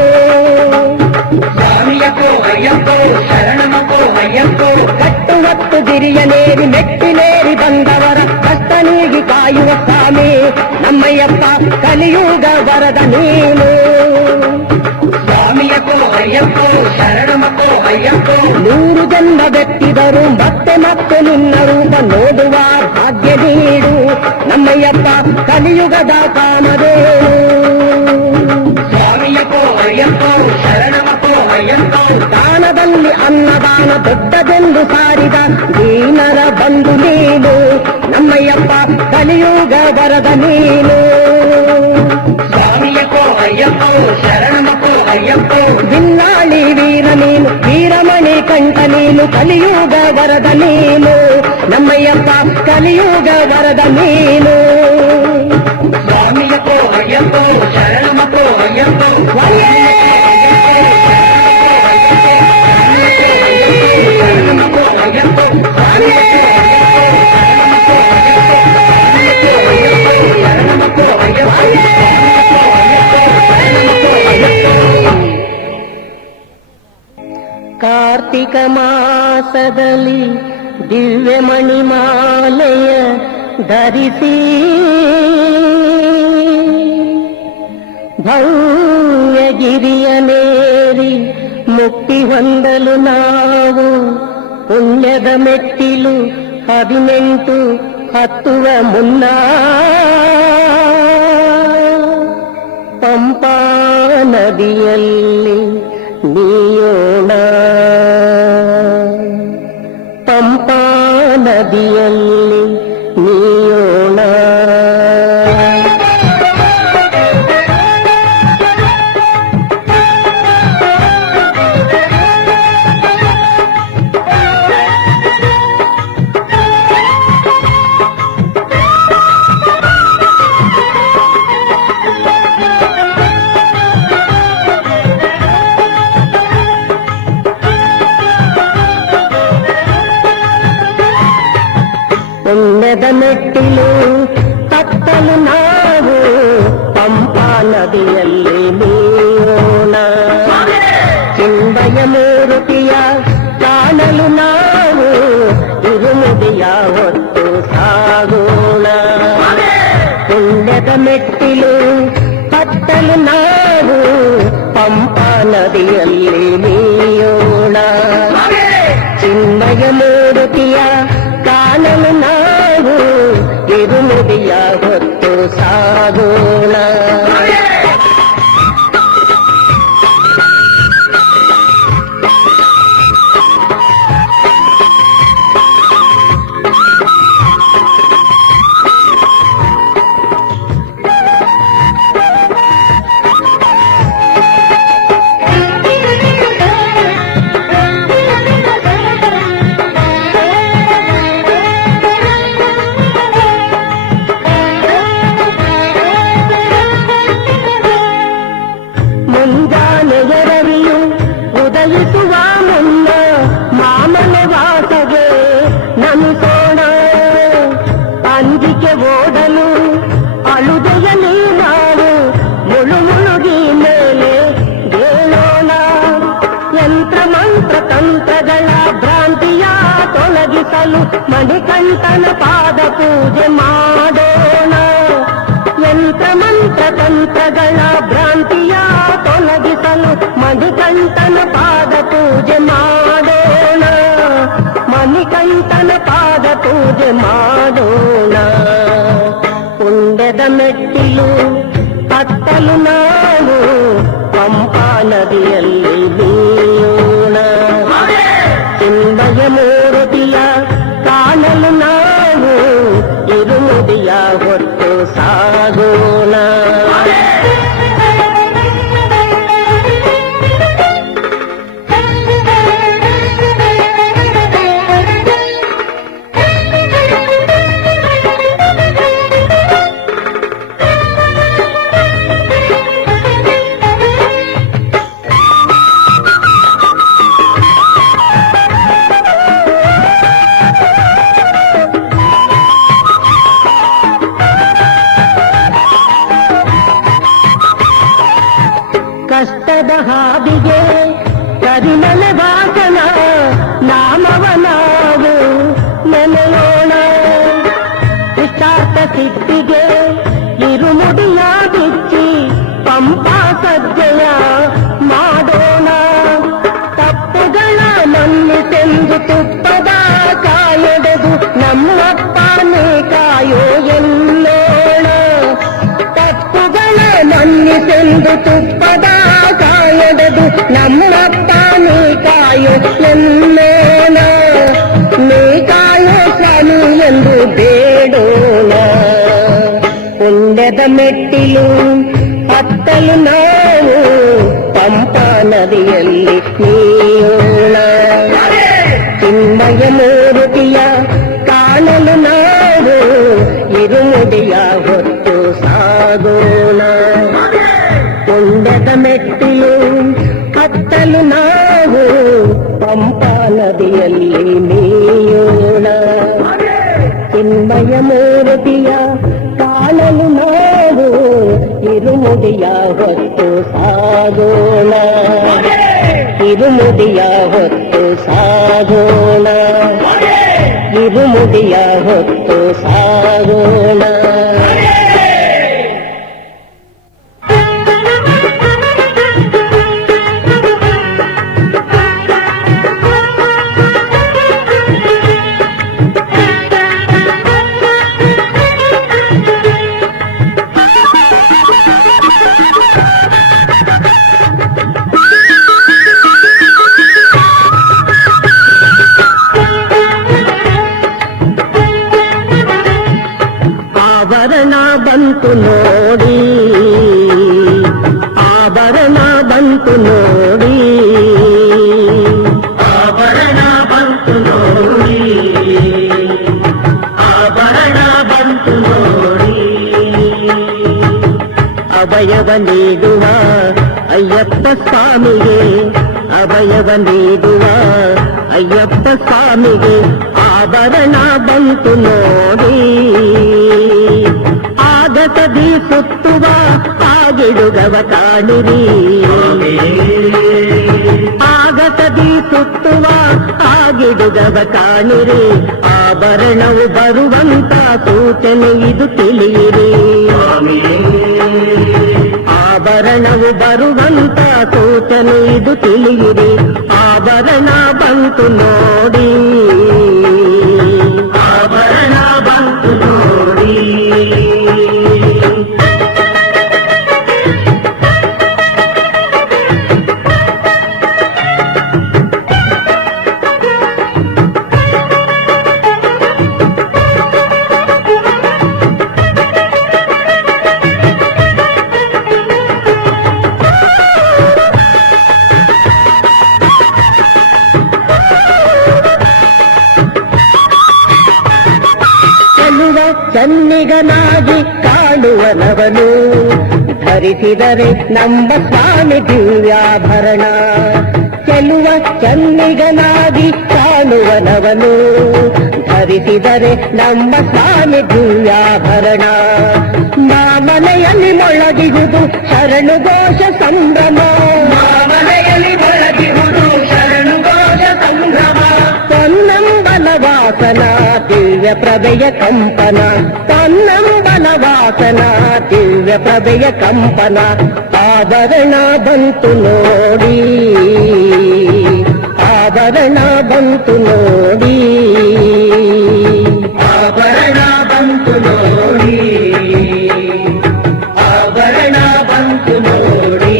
ಸ್ವಾಮಿಯಪ್ಪೋ ಅಯ್ಯಪ್ಪೋ ಶರಣಮಪ್ಪೋ ಅಯ್ಯಪ್ಪೋ ಕಟ್ಟುವತ್ತು ಗಿರಿಯನೇರಿ ಮೆಟ್ಟಿನೇರಿ ಬಂದವರ ಕಷ್ಟ ನೀಗಿ ಕಾಯುವ ಸ್ವಾಮಿ ನಮ್ಮಯ್ಯಪ್ಪ ಕಲಿಯುಗ ವರದ ನೀನು ಸ್ವಾಮಿಯಪ್ಪೋ ಅಯ್ಯಪ್ಪೋ ಶರಣಮಪ್ಪೋ ಅಯ್ಯಪ್ಪೋ 100 ಜನ್ಮ ಬೆತ್ತಿದರು ಮತ್ತೆ ಮತ್ತೆ ನಿನ್ನ ರೂಪ ನೋಡುವ ಭಾಗ್ಯ ನೀಡು ನಮ್ಮಯ್ಯಪ್ಪ ಕಲಿಯುಗದ ಕಾಮಧೇನು ಸ್ವಾಮಿಯಪ್ಪೋ ಅಯ್ಯಪ್ಪೋ ಶರಣಮಪ್ಪೋ ಅಯ್ಯಪ್ಪೋ ದಾನದಲ್ಲಿ ಅನ್ನದಾನ ದೊಡ್ಡದೆಂದು ಸಾರಿದ ದೀನರ ಬಂಧು ನೀನು ನಮ್ಮಯ್ಯಪ್ಪ ಕಲಿಯುಗ ವರದ ನೀನು ಸ್ವಾಮಿಯಪ್ಪೋ ಅಯ್ಯಪ್ಪೋ ಶರಣಮಪ್ಪೋ ಅಯ್ಯಪ್ಪೋ ಬಿಲ್ಲಾಳಿ ವೀರ ನೀನು ವೀರಮಣಿ ಮಣಿಕಂಠ ನೀನು ಕಲಿಯುಗ ವರದ ನೀನು ನಮ್ಮಯ್ಯಪ್ಪ ಕಲಿಯುಗ ವರದ ನೀನು ಸ್ವಾಮಿಯಪ್ಪೋ ಅಯ್ಯಪ್ಪೋ ಶರಣಮಪ್ಪೋ ಅಯ್ಯಪ್ಪೋ ಶರಣಮಪ್ಪೋ ಅಯ್ಯಪ್ಪೋ ಕಾರ್ತಿಕ ಮಾಸದಲ್ಲಿ ದಿವ್ಯ ಮಣಿಮಾಲೆಯ ಧರಿಸಿ ಭವ್ಯಗಿರಿಯನೇರಿ ಮುಕ್ತಿ ಹೊಂದಲು ನಾವು ಪುಣ್ಯದ ಮೆಟ್ಟಿಲು 18 ಹತ್ತುವ ಮುನ್ನ ಪಂಪಾ ನದಿಯಲ್ಲಿ ನೀಯೋಣ ಪಂಪಾ ನದಿಯಲ್ಲಿ ನೀಯೋಣ ಪುಣ್ಯದ ಮೆಟ್ಟಿಲು ಹತ್ತಲು ನಾವು ಪಂಪಾ ನದಿಯಲ್ಲಿ ನೀರೋಣ ಚಿಂಬಯ ಮೂರುತಿಯ ಕಾಣಲು ನಾವು ಇರುಮುದಿಯ ಹೊತ್ತು ಸಾಗೋಣ ಪುಣ್ಯದ ಮೆಟ್ಟಿಲು ಹತ್ತಲು ನಾವು ಪಂಪಾ ನದಿಯಲ್ಲಿ ನೀಯೋಣ ಚಿನ್ಮಯ ಮೂರುತಿಯ ಕಾಣಲು ನಾವು ಇರುಮುಡಿಯ ಹೊತ್ತು ಸಾಗೋಣ ಮುಂಜಾನೆಯರವಿಯು ಉದಯಿಸುವ ಮುನ್ನ ಮಾಮನ ವಾಸಗೆ ನಮಿಸೋಣ ಅಂಜಿಕೆ ಓಡಲು ಅಳುದೆಯಲಿ ನಾವು ಮುಳುಗಿ ಮೇಲೆ ಹೇಳೋಣ ಯಂತ್ರ ಮಂತ್ರ ತಂತ್ರಗಳ ಭ್ರಾಂತಿಯ ತೊಲಗಿಸಲು ಮಣಿಕಂಠನ ಪಾದ ಪೂಜೆ ಮಾಡೋಣ ಯಂತ್ರ ಮಂತ್ರ ತಂತ್ರಗಳ ಭ್ರಾಂತಿಯ ತೊಲಗಿಸಲು ಮಣಿಕಂಠನ ಪಾದ ಪೂಜೆ ಮಾಡೋಣ ಮಣಿಕಂಠನ ಪಾದ ಪೂಜೆ ಮಾಡೋಣ ಪುಣ್ಯದ ಮೆಟ್ಟಿಲು ಹತ್ತಲು ನಾವು ಪಂಪಾ ನದಿಯಲ್ಲಿ ನೀಯೋಣ ಚಿಂಬಯ ಮೂರುತಿಯ ಕಾಣಲು ನಾವು ಇರುಮುಡಿಯ ಹೊತ್ತು ಸಾಗೋಣ ಕಷ್ಟದ ಹಾದಿಗೆ ಕರಿಮಲ ವಾಸನ ನಾಮವ ನಾವು ನೆನೆಯೋಣ ಇಷ್ಟಾರ್ಥ ಸಿದ್ಧಿಗೆ ಇರುಮುಡಿಯ ಬಿಚ್ಚಿ ಪಂಪಾ ಸಜ್ಜೆಯ ಮಾಡೋಣ ತಪ್ಪುಗಳ ಮನ್ನಿಸೆಂದು ತುಪ್ಪದ ಕಾಯೊಡೆದು ನಮ್ಮಪ್ಪನೇ ಕಾಯೋ ಎನ್ನೋಣ ತಪ್ಪುಗಳ ಮನ್ನಿಸೆಂದು ತುಪ್ಪದ ಕಾಯೊಡೆದು ನಮ್ಮಪ್ಪನೇ ಕಾಯೋ ಎನ್ನೋಣ ನೀ ಕಾಯೋ ಸ್ವಾಮಿ ಎಂದು ಬೇಡೋಣ ಪುಣ್ಯದ ಮೆಟ್ಟಿಲು ಹತ್ತಲು ನಾವು ಪಂಪಾ ನದಿಯಲ್ಲಿ ನೀಯೋಣ ಚಿನ್ಮಯ ಮೂರುತಿಯ ಕಾಣಲು ನಾವು ಇರುಮುಡಿಯ ಹೊತ್ತು ಸಾಗೋಣ ಪುಣ್ಯದ ಮೆಟ್ಟಿಲು ಹತ್ತಲು ನಾವು ಪಂಪಾ ನದಿಯಲ್ಲಿ ನೀಯೋಣ ಚಿನ್ಮಯ ಮೂರುತಿಯ ಕಾಣಲು ನಾವು ಇರುಮುಡಿಯ ಹೊತ್ತು ಸಾಗೋಣ ಇರುಮುಡಿಯ ಹೊತ್ತು ಸಾಗೋಣ ಇರುಮುಡಿಯ ಹೊತ್ತು ಸಾಗೋಣ ಆಭರಣ ಬಂತು ನೋಡಿ ಆಭರಣ ಬಂತು ನೋಡಿ ಆಭರಣ ಬಂತು ನೋಡಿ ಆಭರಣ ಬಂತು ನೋಡಿ ಅಭಯವ ನೀಡುವ ಅಯ್ಯಪ್ಪ ಸ್ವಾಮಿಗೆ ಅಭಯವ ನೀಡುವ ಅಯ್ಯಪ್ಪ ಸ್ವಾಮಿಗೆ ಆಭರಣ ಬಂತು ನೋಡಿ ಆಗಸದಿ ಸುತ್ತುವ ಆಗಿಡುಗವ ಕಾಣಿರಿ ಆಗಸದಿ ಸುತ್ತುವ ಆಗಿಡುಗವ ಕಾಣಿರಿ ಆಭರಣವು ಬರುವಂತ ಸೂಚನೆ ಇದು ತಿಳಿಯಿರಿ ಆಭರಣವು ಬರುವಂತ ಸೂಚನೆ ಇದು ತಿಳಿಯಿರಿ ಆಭರಣ ಬಂತು ನೋಡಿ ಆಭರಣ ಬಂತು ನೋಡಿ ಚನ್ನಿಗನಾಗಿ ಕಾಣುವನವನು ಧರಿಸಿದರೆ ನಮ್ಮ ಸ್ವಾಮಿ ದಿವ್ಯಾಭರಣ ಚೆಲುವ ಚನ್ನಿಗನಾಗಿ ಕಾಣುವನವನು ಧರಿಸಿದರೆ ನಮ್ಮ ಸ್ವಾಮಿ ದಿವ್ಯಾಭರಣ ಮಾಮನೆಯಲ್ಲಿ ಮೊಳಗಿಹುದು ಶರಣು ಘೋಷ ಸಂಭ್ರಮ ಮಾಮನೆಯಲ್ಲಿ ಮೊಳಗಿಹುದು ಶರಣು ಘೋಷ ಸಂಭ್ರಮ ಪೊನ್ನಂಬನ ವಾಸನ ದಿವ್ಯ ಪ್ರಭೆಯ ಕಂಪನ ಪೊನ್ನಂಬನ ವಾಸನ ದಿವ್ಯ ಪ್ರಭೆಯ ಕಂಪನ ಆಭರಣ ಬಂತು ನೋಡಿ ಆಭರಣ ಬಂತು ನೋಡಿ ಆಭರಣ ಬಂತು ನೋಡಿ ಆಭರಣ ಬಂತು ನೋಡಿ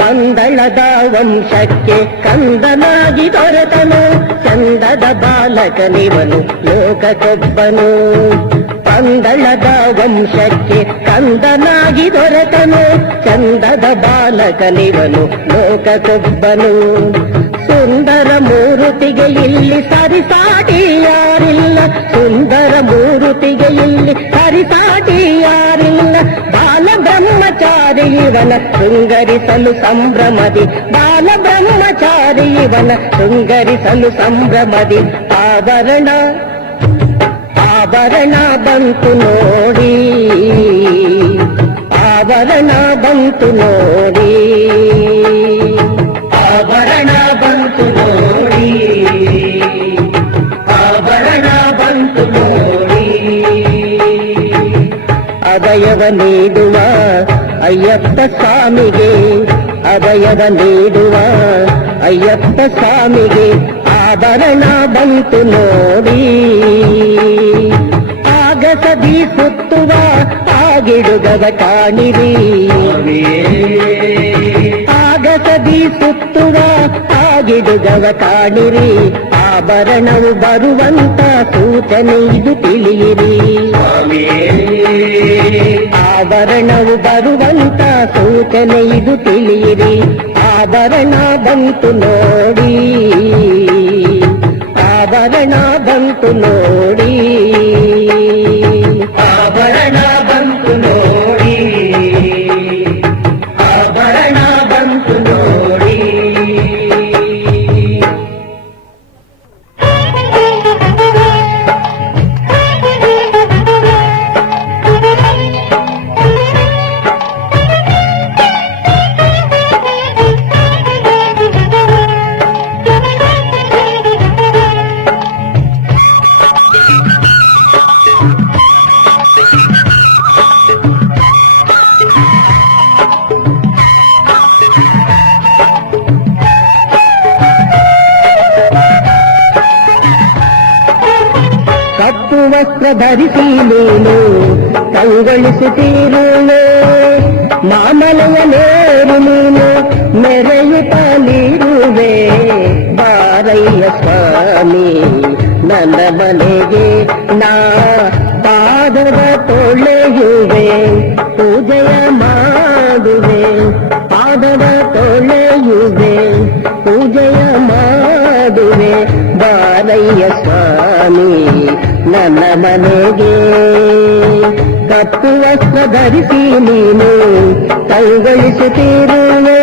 ಕಂದಳದ ವಂಶಕ್ಕೆ ಕಂದನಾಗಿ ದೊರೆತನು ಚಂದದ ಬಾಲಕನಿವನು ಲೋಕಕ್ಕೊಬ್ಬನು ಕಂದಳದ ವಂಶಕ್ಕೆ ಕಂದನಾಗಿ ದೊರೆತನು ಚಂದದ ಬಾಲಕನಿವನು ಲೋಕಕ್ಕೊಬ್ಬನು ಸುಂದರ ಮೂರುತಿಗೆ ಇಲ್ಲಿ ಸರಿಸಾಟಿ ಯಾರಿಲ್ಲ ಸುಂದರ ಮೂರುತಿಗೆ ಇಲ್ಲಿ ಸರಿಸಾಟಿ ಯಾರಿಲ್ಲ ಬಾಲ ಬ್ರಹ್ಮಚಾರಿ ಇವನ ಶೃಂಗರಿಸಲು ಸಂಭ್ರಮದಿ ಬಾಲ ಬ್ರಹ್ಮಚಾರಿ ಇವನ ಶೃಂಗರಿಸಲು ಸಂಭ್ರಮದಿ ಆಭರಣ ಆಭರಣ ಬಂತು ನೋಡಿ ಆಭರಣ ಬಂತು ನೋಡಿ ಆಭರಣ ಬಂತು ನೋಡಿ ಆಭರಣ ಬಂತು ನೋಡಿ ಅಭಯವ ನೀಡುವ ಅಯ್ಯಪ್ಪ ಸ್ವಾಮಿಗೆ ಅಭಯವ ನೀಡುವ ಅಯ್ಯಪ್ಪ ಸ್ವಾಮಿಗೆ ಆಭರಣ ಬಂತು ನೋಡಿ, ಆಗಸದಿ ಸುತ್ತುವ ಆಗಿಡುಗವ ಕಾಣಿರಿ, ಆಗಸದಿ ಸುತ್ತುವ ಆಗಿಡುಗವ ಕಾಣಿರಿ, ಆಭರಣವು ಬರುವಂತ ಸೂಚನೆ ಇದು ತಿಳಿಯಿರಿ, ಆಭರಣವು ಬರುವಂತ ಸೂಚನೆ ಇದು ತಿಳಿಯಿರಿ, ಆಭರಣ ಬಂತು ನೋಡಿ, ಆಭರಣ ಬಂತು ನೋಡಿ, ಆಭರಣ ಬಂತು ನೋಡಿ, ಆಭರಣ ಬಂತು ನೋಡಿ. ಕಪ್ಪು ವಸ್ತ್ರ ಧರಿಸಿ ನೀನು ಕಂಗೊಳಿಸುತ್ತೀರುವೆ, ಮಾಮಲೆಯ ನೇರು ನೀನು ಮೆರೆಯುತ್ತಲಿರುವೆ, ಬಾರಯ್ಯ ಸ್ವಾಮಿ ನನ್ನ ಮನೆಗೆ ನಾ ಪಾದದ ತೊಳೆಯುವೆ, ಪೂಜೆಯ ಮಾಡುವೆ, ಪಾದದ ತೊಳೆಯುವೆ, ಪೂಜೆಯ ಮಾಡುವೆ, ಬಾರಯ್ಯ ಸ್ವಾಮಿ ನನ್ನ ಮನೆಗೆ. ಕಪ್ಪು ವಸ್ತ್ರ ಧರಿಸಿ ನೀನು ಕೈಗೊಳಿಸುತ್ತಿರುವೆ,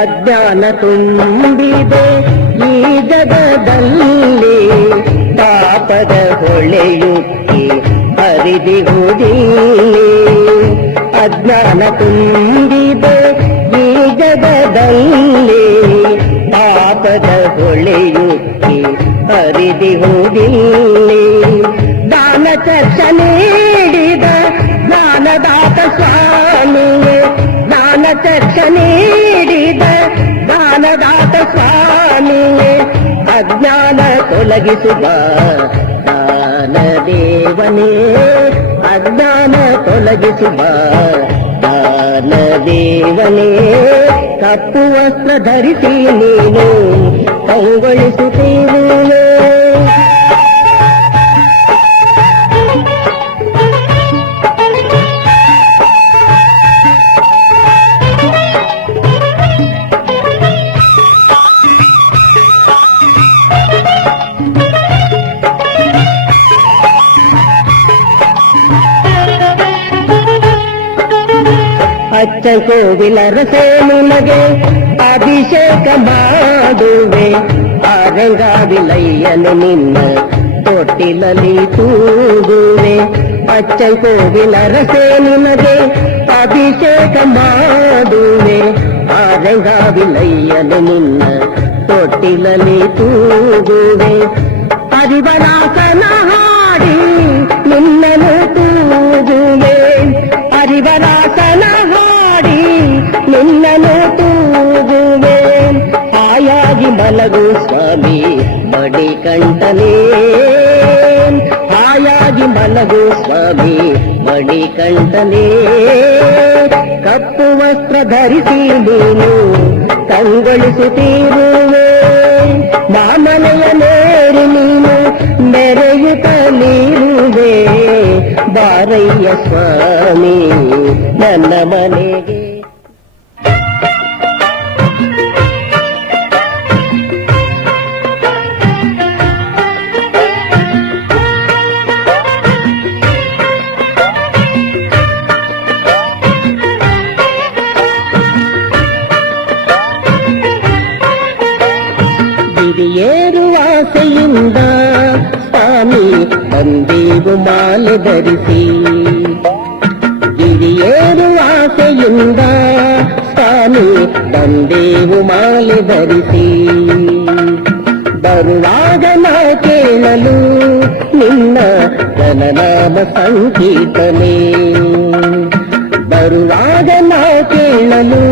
ಅಜ್ಞಾನ ತುಂಬಿದೆ ಈ ಜಗದಲ್ಲಿ, ಪಾಪದ ಹೊಳೆಯುಕ್ಕಿ ಹರಿದಿಹುದಿಲ್ಲಿ, ಅಜ್ಞಾನ ತುಂಬಿದೆ ಈ ಜಗದಲ್ಲಿ, ಪಾಪದ ಹೊಳೆಯುಕ್ಕಿ ಹರಿದಿಹುದಿಲ್ಲಿ, ದಾನ ಚರ್ಚ ನೀಡಿದ ಜ್ಞಾನದಾತ ಸ್ವಾಮಿಯೇ, ದಾನ ಚರ್ಚ ನೀಡಿದ ಜ್ಞಾನದಾತ ಸ್ವಾಮಿಯೇ, ಅಜ್ಞಾನ ತೊಲಗಿಸುವ ದಾನ ದೇವನೇ, ಅಜ್ಞಾನ ತೊಲಗಿಸುವ ದಾನ ದೇವನೇ, ಕಪ್ಪು ವಸ್ತ್ರ ಧರಿಸಿ ನೀನು ಕಂಗೊಳಿಸುತ್ತೀರುವೆ. ಅಚ್ಚ ಕೋವಿಲ ರಸೆ ನಿನಗೆ ಅಭಿಷೇಕ ಮಾಡುವೆ, ಆರಂಗಾವಿಲಯ್ಯನು ನಿನ್ನ ತೊಟ್ಟಿಲಲ್ಲಿ ತೂಗುವೆ, ಅಚ್ಚ ಕೋವಿಲ ರಸೆ ನಿನಗೆ ಅಭಿಷೇಕ ಮಾಡುವೆ, ಆರಂಗಾವಿಲಯ್ಯನು ನಿನ್ನ ತೊಟ್ಟಿಲಲ್ಲಿ ತೂಗುವೆ, ಅರಿವನಾಸನ ಹಾಡಿ ನಿನ್ನನು ತೂಗುವೆ, ಅರಿವನಾಸನ ಹಾಡಿ ನಿನ್ನನು ತೂಗುವೆ, ಹಾಯಾಗಿ ಮಲಗು ಸ್ವಾಮಿ ಮಣಿಕಂಠನೇ, ಹಾಯಾಗಿ ಮಲಗು ಸ್ವಾಮಿ ಮಣಿಕಂಠನೇ, ಕಪ್ಪು ವಸ್ತ್ರ ಧರಿಸಿ ನೀನು ಕಂಗೊಳಿಸುತ್ತೀರುವೆ, ಮಾಮಲೆಯ ನೇರಿ ನೀನು ಮೆರೆಯುತ್ತಲಿರುವೆ, ಬಾರಯ್ಯ ಸ್ವಾಮಿ ನನ್ನ ಮನೆಗೆ. ಗಿರಿಯೇರುವ ಆಸೆ ಬಂದೆವು ಮಾಲೆ ಧರಿಸಿ ಗಿರಿಯೇರು ಆಸೆಯಿಂದ ಸ್ವಾಮಿ ಬಂದೆವು ಮಾಲೆ ಧರಿಸಿ ಬರುವಾಗ ನಾ ಕೇಳಲು ನಿನ್ನ ಜನನಾಮ ಸಂಕೀರ್ತನೆ ಬರುವಾಗ ನಾ ಕೇಳಲು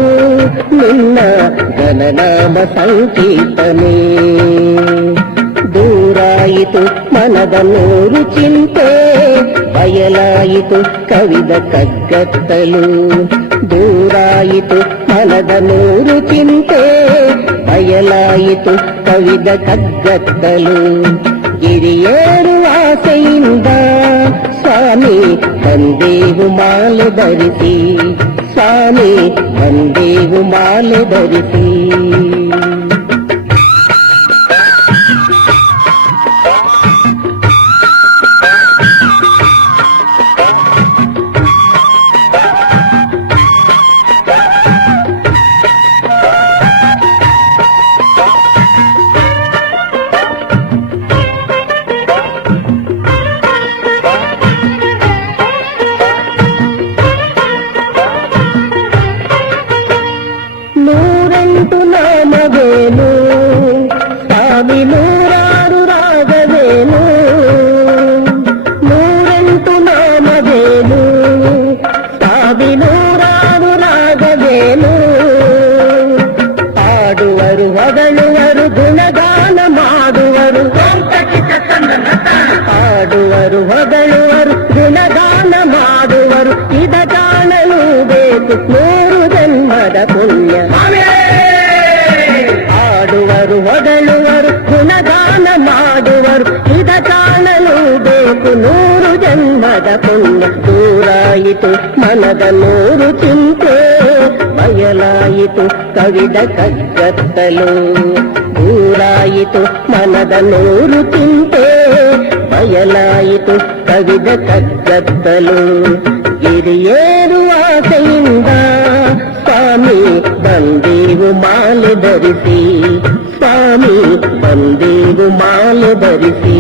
ನಿನ್ನ ಜನನಾಮ ಸಂಕೀರ್ತನೆ ದೂರಾಯಿತು ಮನದ ನೂರು ಚಿಂತೆ ಬಯಲಾಯಿತು ಕವಿದ ಕಗ್ಗತ್ತಲು ದೂರಾಯಿತು ಮನದ ನೂರು ಚಿಂತೆ ಬಯಲಾಯಿತು ಕವಿದ ಕಗ್ಗತ್ತಲು ಗಿರಿಯೇರು ಆಸೆಯಿಂದ ಸ್ವಾಮಿ ಬಂದೆವು ಮಾಲೆ ಧರಿಸಿ ಸ್ವಾಮಿ ಬಂದೆವು ಮಾಲೆ ಧರಿಸಿ ನೂರೆಂಟು ನಾಮವೇನು ಸ್ವಾಮಿ ನೂರಾರು ರಾಗವೇನು ನೂರೆಂಟು ನಾಮವೇನು ಸ್ವಾಮಿ ನೂರಾರು ರಾಗವೇನು ಹಾಡುವರು ಹೊಗಳುವರು ಗುಣಗಾನ ಮಾಡುವರು ಹಾಡುವರು ಹೊಗಳುವರು ಗುಣಗಾನ ಮಾಡುವರು ಇದ ಕಾಣಲು ಬೇಕು ನೂರು ಜನ್ಮದ ಪುಣ್ಯ ಆಡುವರು ಹೊಗಳುವರು ಗುಣಗಾನ ಮಾಡುವರು ಇದ ಕಾಣಲು ಬೇಕು ನೂರು ಜನ್ಮದ ಪುಣ್ಯ ದೂರಾಯಿತು ಮನದ ನೂರು ಚಿಂತೆ ಬಯಲಾಯಿತು ಕವಿದ ಕಗ್ಗತ್ತಲು ದೂರಾಯಿತು ಮನದ ನೂರು ಚಿಂತೆ ಬಯಲಾಯಿತು ಕವಿದ ಕಗ್ಗತ್ತಲು ಗಿರಿಯೇರು ಆಸೆಯಿಂದ ಸ್ವಾಮಿ ಬಂದೆವು ಮಾಲೆ ಧರಿಸಿ ಸ್ವಾಮಿ ಬಂದೆವು ಮಾಲೆ ಧರಿಸಿ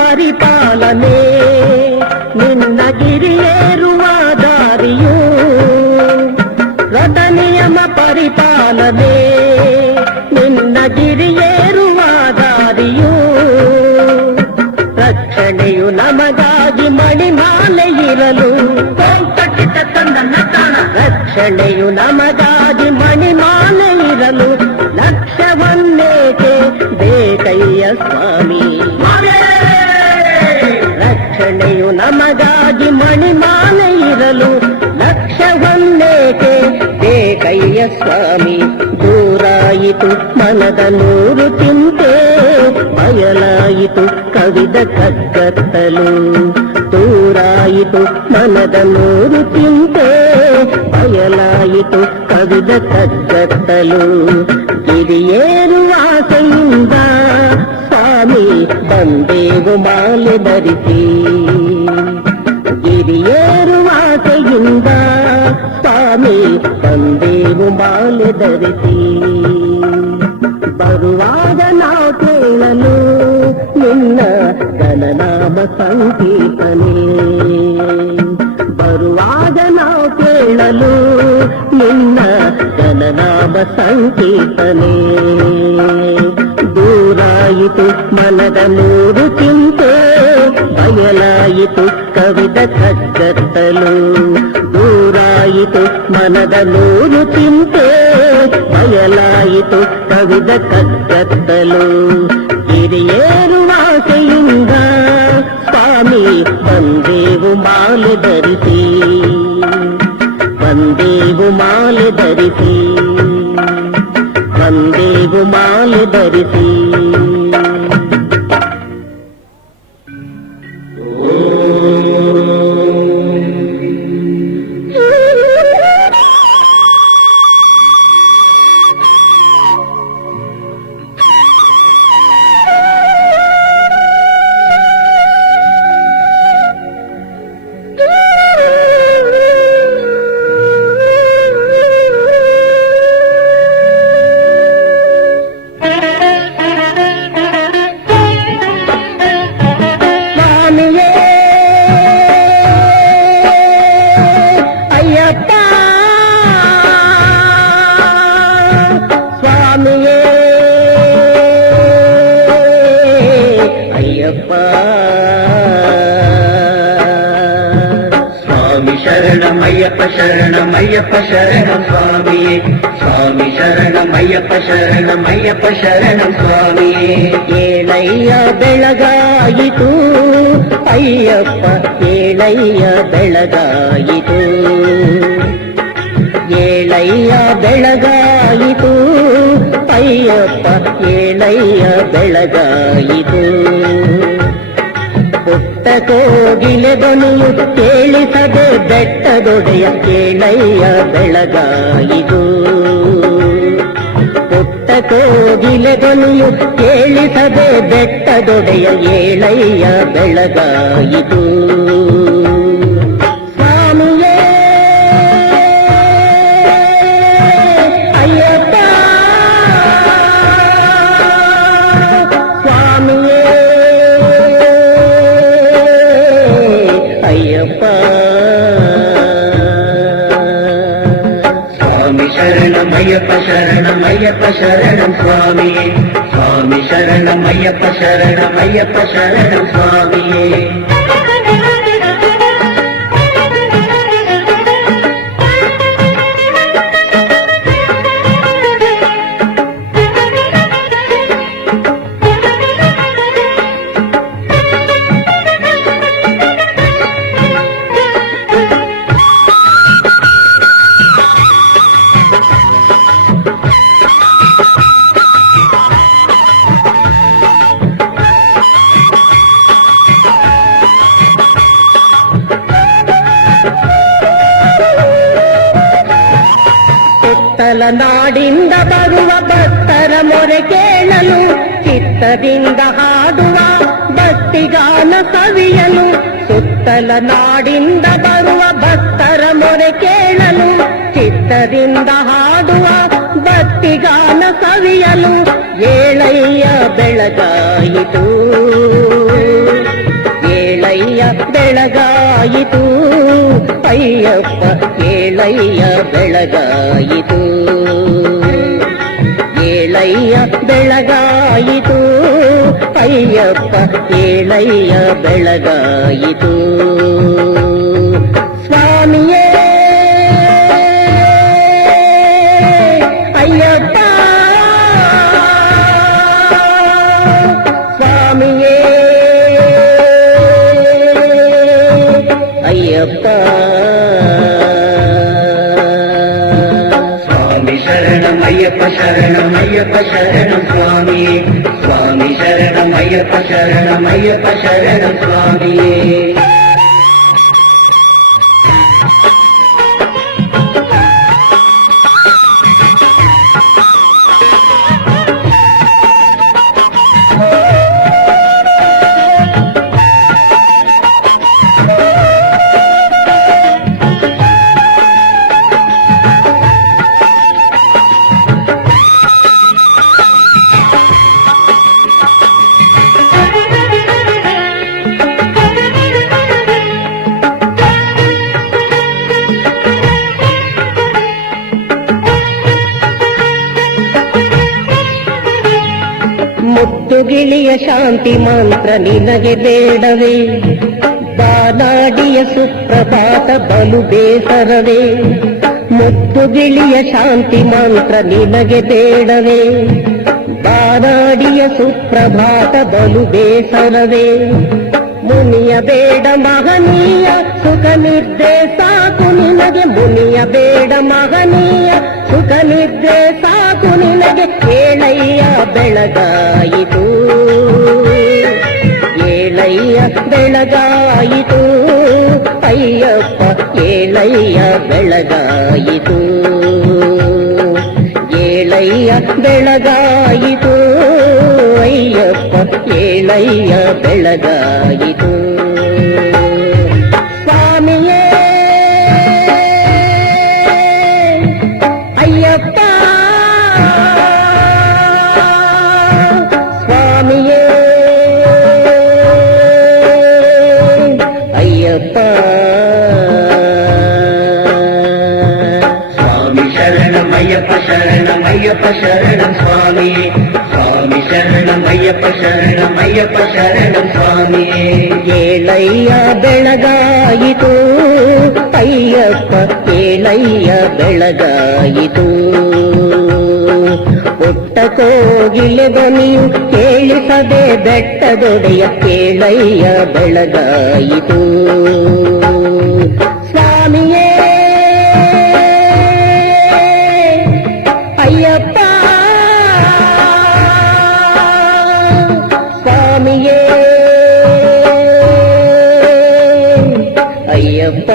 ಪರಿಪಾಲನೆ ನಿನ್ನ ಗಿರಿಯೇರುವ ದಾರಿಯು ರಥ ನಿಯಮ ಪರಿಪಾಲನೆ ನಿನ್ನ ಗಿರಿಯೇರುವ ದಾರಿಯು ರಕ್ಷಣೆಯು ನಮಗಾಗಿ ಮಣಿಮಾಲೆ ಇರಲು ರಕ್ಷಣೆಯು ನಮಗಾಗಿ ಮಣಿಮಾಲೆ ಇರಲು ಲಕ್ಷ್ಯವನ್ನೇಕೆ ಬೇಕಯ್ಯ ಸ್ವಾಮಿ ರಕ್ಷಣೆಯು ನಮಗಾಗಿ ಮಣಿಮಾಲೆ ಇರಲು ಲಕ್ಷ್ಯವನ್ನೇಕೆ ಬೇಕಯ್ಯ ಸ್ವಾಮಿ ದೂರಾಯಿತು ಮನದ ನೂರು ಚಿಂತೆ ಬಯಲಾಯಿತು ಕವಿದ ಕಗ್ಗತ್ತಲು ದೂರಾಯಿತು ಮನದ ನೂರು ಚಿಂತೆ ಬಯಲಾಯಿತು ಕವಿದ ಕಗ್ಗತ್ತಲು ಗಿರಿಯೇರು ಆಸೆಯಿಂದ ಸ್ವಾಮಿ ಬಂದೆವು ಮಾಲೆ ಧರಿಸಿ ಗಿರಿಯೇರು ಆಸೆಯಿಂದ ಸ್ವಾಮಿ ಬಂದೆವು ಮಾಲೆ ಧರಿಸಿ ಬರುವಾಗ ನಾವು ಕೇಳಲು ನಿನ್ನ ಗಣನಾಮ ಸಂಕೀರ್ತನೆ ಬರುವಾಗ ನಾವು ಕೇಳಲು ನಿನ್ನ ಗಣನಾಮ ಸಂಕೀರ್ತನೆ ದೂರಾಯಿತು ಮನದ ನೂರು ಚಿಂತೆ ಬಯಲಾಯಿತು ಕವಿದ ಕಗ್ಗತ್ತಲು ದೂರಾಯಿತು ಮನದ ನೂರು ಚಿಂತೆ ಬಯಲಾಯಿತು ಕವಿದ ಕಗ್ಗತ್ತಲು ಹಿರಿಯೇರು ಆಸೆಯಿಂದ ಸ್ವಾಮಿ ಬಂದೆವು ಮಾಲೆ ಧರಿಸಿ ಬಂದೆವು ಮಾಲೆ ಧರಿಸಿ ಬಂದೆವು ಮಾಲೆ ಧರಿಸಿ ಅಯ್ಯಪ್ಪ ಸ್ವಾಮಿ ಶರಣಮಯ್ಯಪ್ಪ ಶರಣಮಯ್ಯಪ್ಪ ಶರಣಂ ಸ್ವಾಮಿಯೇ ಸ್ವಾಮಿ ಶರಣಮಯ್ಯಪ್ಪ ಶರಣಮಯ್ಯಪ್ಪ ಶರಣಂ ಸ್ವಾಮಿಯೇ ಏಳಯ್ಯ ಬೆಳಗಾಯಿತು ಅಯ್ಯಪ್ಪ ಏಳಯ್ಯ ಬೆಳಗಾಯಿತು ಏಳಯ್ಯ ಬೆಳಗಾಯಿತು ಅಯ್ಯಪ್ಪ ಏಳಯ್ಯ ಬೆಳಗಾಯಿತು ಪುಟ್ಟ ಕೋಗಿಲೆ ಧ್ವನಿಯು ಕೇಳಿಸದೆ ಬೆಟ್ಟದೊಡೆಯ ಏಳಯ್ಯ ಬೆಳಗಾಯಿತು ಪುಟ್ಟ ಕೋಗಿಲೆ ಧ್ವನಿಯು ಕೇಳಿಸದೆ ಬೆಟ್ಟದೊಡೆಯ ಏಳಯ್ಯ ಬೆಳಗಾಯಿತು ಸ್ವಾಮಿಯೇ ಅಯ್ಯಪ್ಪ ಸ್ವಾಮಿಯೇ ಅಯ್ಯಪ್ಪ ಸ್ವಾಮಿ ಶರಣಮಯ್ಯಪ್ಪ ಶರಣಮಯ್ಯಪ್ಪ ಶರಣಂ ಸ್ವಾಮಿಯೇ ಸ್ವಾಮಿ ಶರಣಮಯ್ಯಪ್ಪ ಶರಣಮಯ್ಯಪ್ಪ ಶರಣಂ ಸ್ವಾಮಿಯೇ ನಾಡಿಂದ ಬರುವ ಭಕ್ತರ ಮೊರೆ ಕೇಳಲು ಚಿತ್ತದಿಂದ ಹಾಡುವ ಭಕ್ತಿಗಾನ ಸವಿಯಲು ಸುತ್ತಲ ನಾಡಿಂದ ಬರುವ ಭಕ್ತರ ಮೊರೆ ಕೇಳಲು ಚಿತ್ತದಿಂದ ಹಾಡುವ ಭಕ್ತಿಗಾನ ಸವಿಯಲು ಏಳಯ್ಯ ಬೆಳಗಾಯಿತು ಏಳಯ್ಯ ಬೆಳಗಾಯಿತು ಅಯ್ಯಪ್ಪ ಏಳಯ್ಯ ಬೆಳಗಾಯಿತು ಏಳಯ್ಯ ಬೆಳಗಾಯಿತು ಅಯ್ಯಪ್ಪ ಏಳಯ್ಯ ಬೆಳಗಾಯಿತು ಸ್ವಾಮಿಯೇ ಅಯ್ಯಪ್ಪ ಸ್ವಾಮಿಯೇ ಅಯ್ಯಪ್ಪ ಸ್ವಾಮಿ ಶರಣಮಯ್ಯಪ್ಪ ಶರಣಮಯ್ಯಪ್ಪ ಶರಣಂ ಸ್ವಾಮಿಯೇ ಸ್ವಾಮಿ ಶರಣಮಯ್ಯಪ್ಪ ಶರಣಮಯ್ಯಪ್ಪ ಶರಣಂ ಸ್ವಾಮಿಯೇ ಮುತ್ತುಗಿಳಿಯ ಶಾಂತಿ ಮಂತ್ರ ನಿನಗೆ ಬೇಡವೇ ಬಾನಾಡಿಯ ಸುಪ್ರಭಾತ ಬಲು ಬೇಸರವೇ ಮುತ್ತುಗಿಳಿಯ ಶಾಂತಿ ಮಂತ್ರ ನಿನಗೆ ಬೇಡವೇ ಬಾನಾಡಿಯ ಸುಪ್ರಭಾತ ಬಲು ಬೇಸರವೇ ಮುನಿಯ ಬೇಡ ಮಹನೀಯ ಸುಖ ನಿದ್ದೆ ಸಾಕು ನಿನಗೆ ಮುನಿಯ ಬೇಡ ಮಹನೀಯ ಸುಖ ನಿದ್ದೆ ಸಾಕು ನಿನಗೆ ಏಳಯ್ಯ ಬೆಳಗಾಯಿತು ಏಳಯ್ಯ ಬೆಳಗಾಯಿತು ಅಯ್ಯಪ್ಪ ಏಳಯ್ಯ ಬೆಳಗಾಯಿತು ಏಳಯ್ಯ ಬೆಳಗಾಯಿತು ಅಯ್ಯಪ್ಪ ಏಳಯ್ಯ ಬೆಳಗಾಯಿತು ಸ್ವಾಮಿಯೇ ಅಯ್ಯಪ್ಪ ಸ್ವಾಮಿಯೇ ಅಯ್ಯಪ್ಪ ಸ್ವಾಮಿ ಶರಣಮಯ್ಯಪ್ಪ ಶರಣಮಯ್ಯಪ್ಪ ಶರಣಂ ಸ್ವಾಮಿಯೇ ಸ್ವಾಮಿ ಶರಣಮಯ್ಯಪ್ಪ ಶರಣಮಯ್ಯಪ್ಪ ಶರಣ ಶರಣಂ ಸ್ವಾಮಿಯೇ ಏಳಯ್ಯ ಬೆಳಗಾಯಿತು ಅಯ್ಯಪ್ಪ ಏಳಯ್ಯ ಬೆಳಗಾಯಿತು ಪುಟ್ಟ ಕೋಗಿಲೆ ಧ್ವನಿಯು ಕೇಳಿಸದೆ ಬೆಟ್ಟದೊಡೆಯ ಏಳಯ್ಯ ಬೆಳಗಾಯಿತು ಸ್ವಾಮಿಯೇ ಅಯ್ಯಪ್ಪ ಸ್ವಾಮಿಯೇ ಅಯ್ಯಪ್ಪ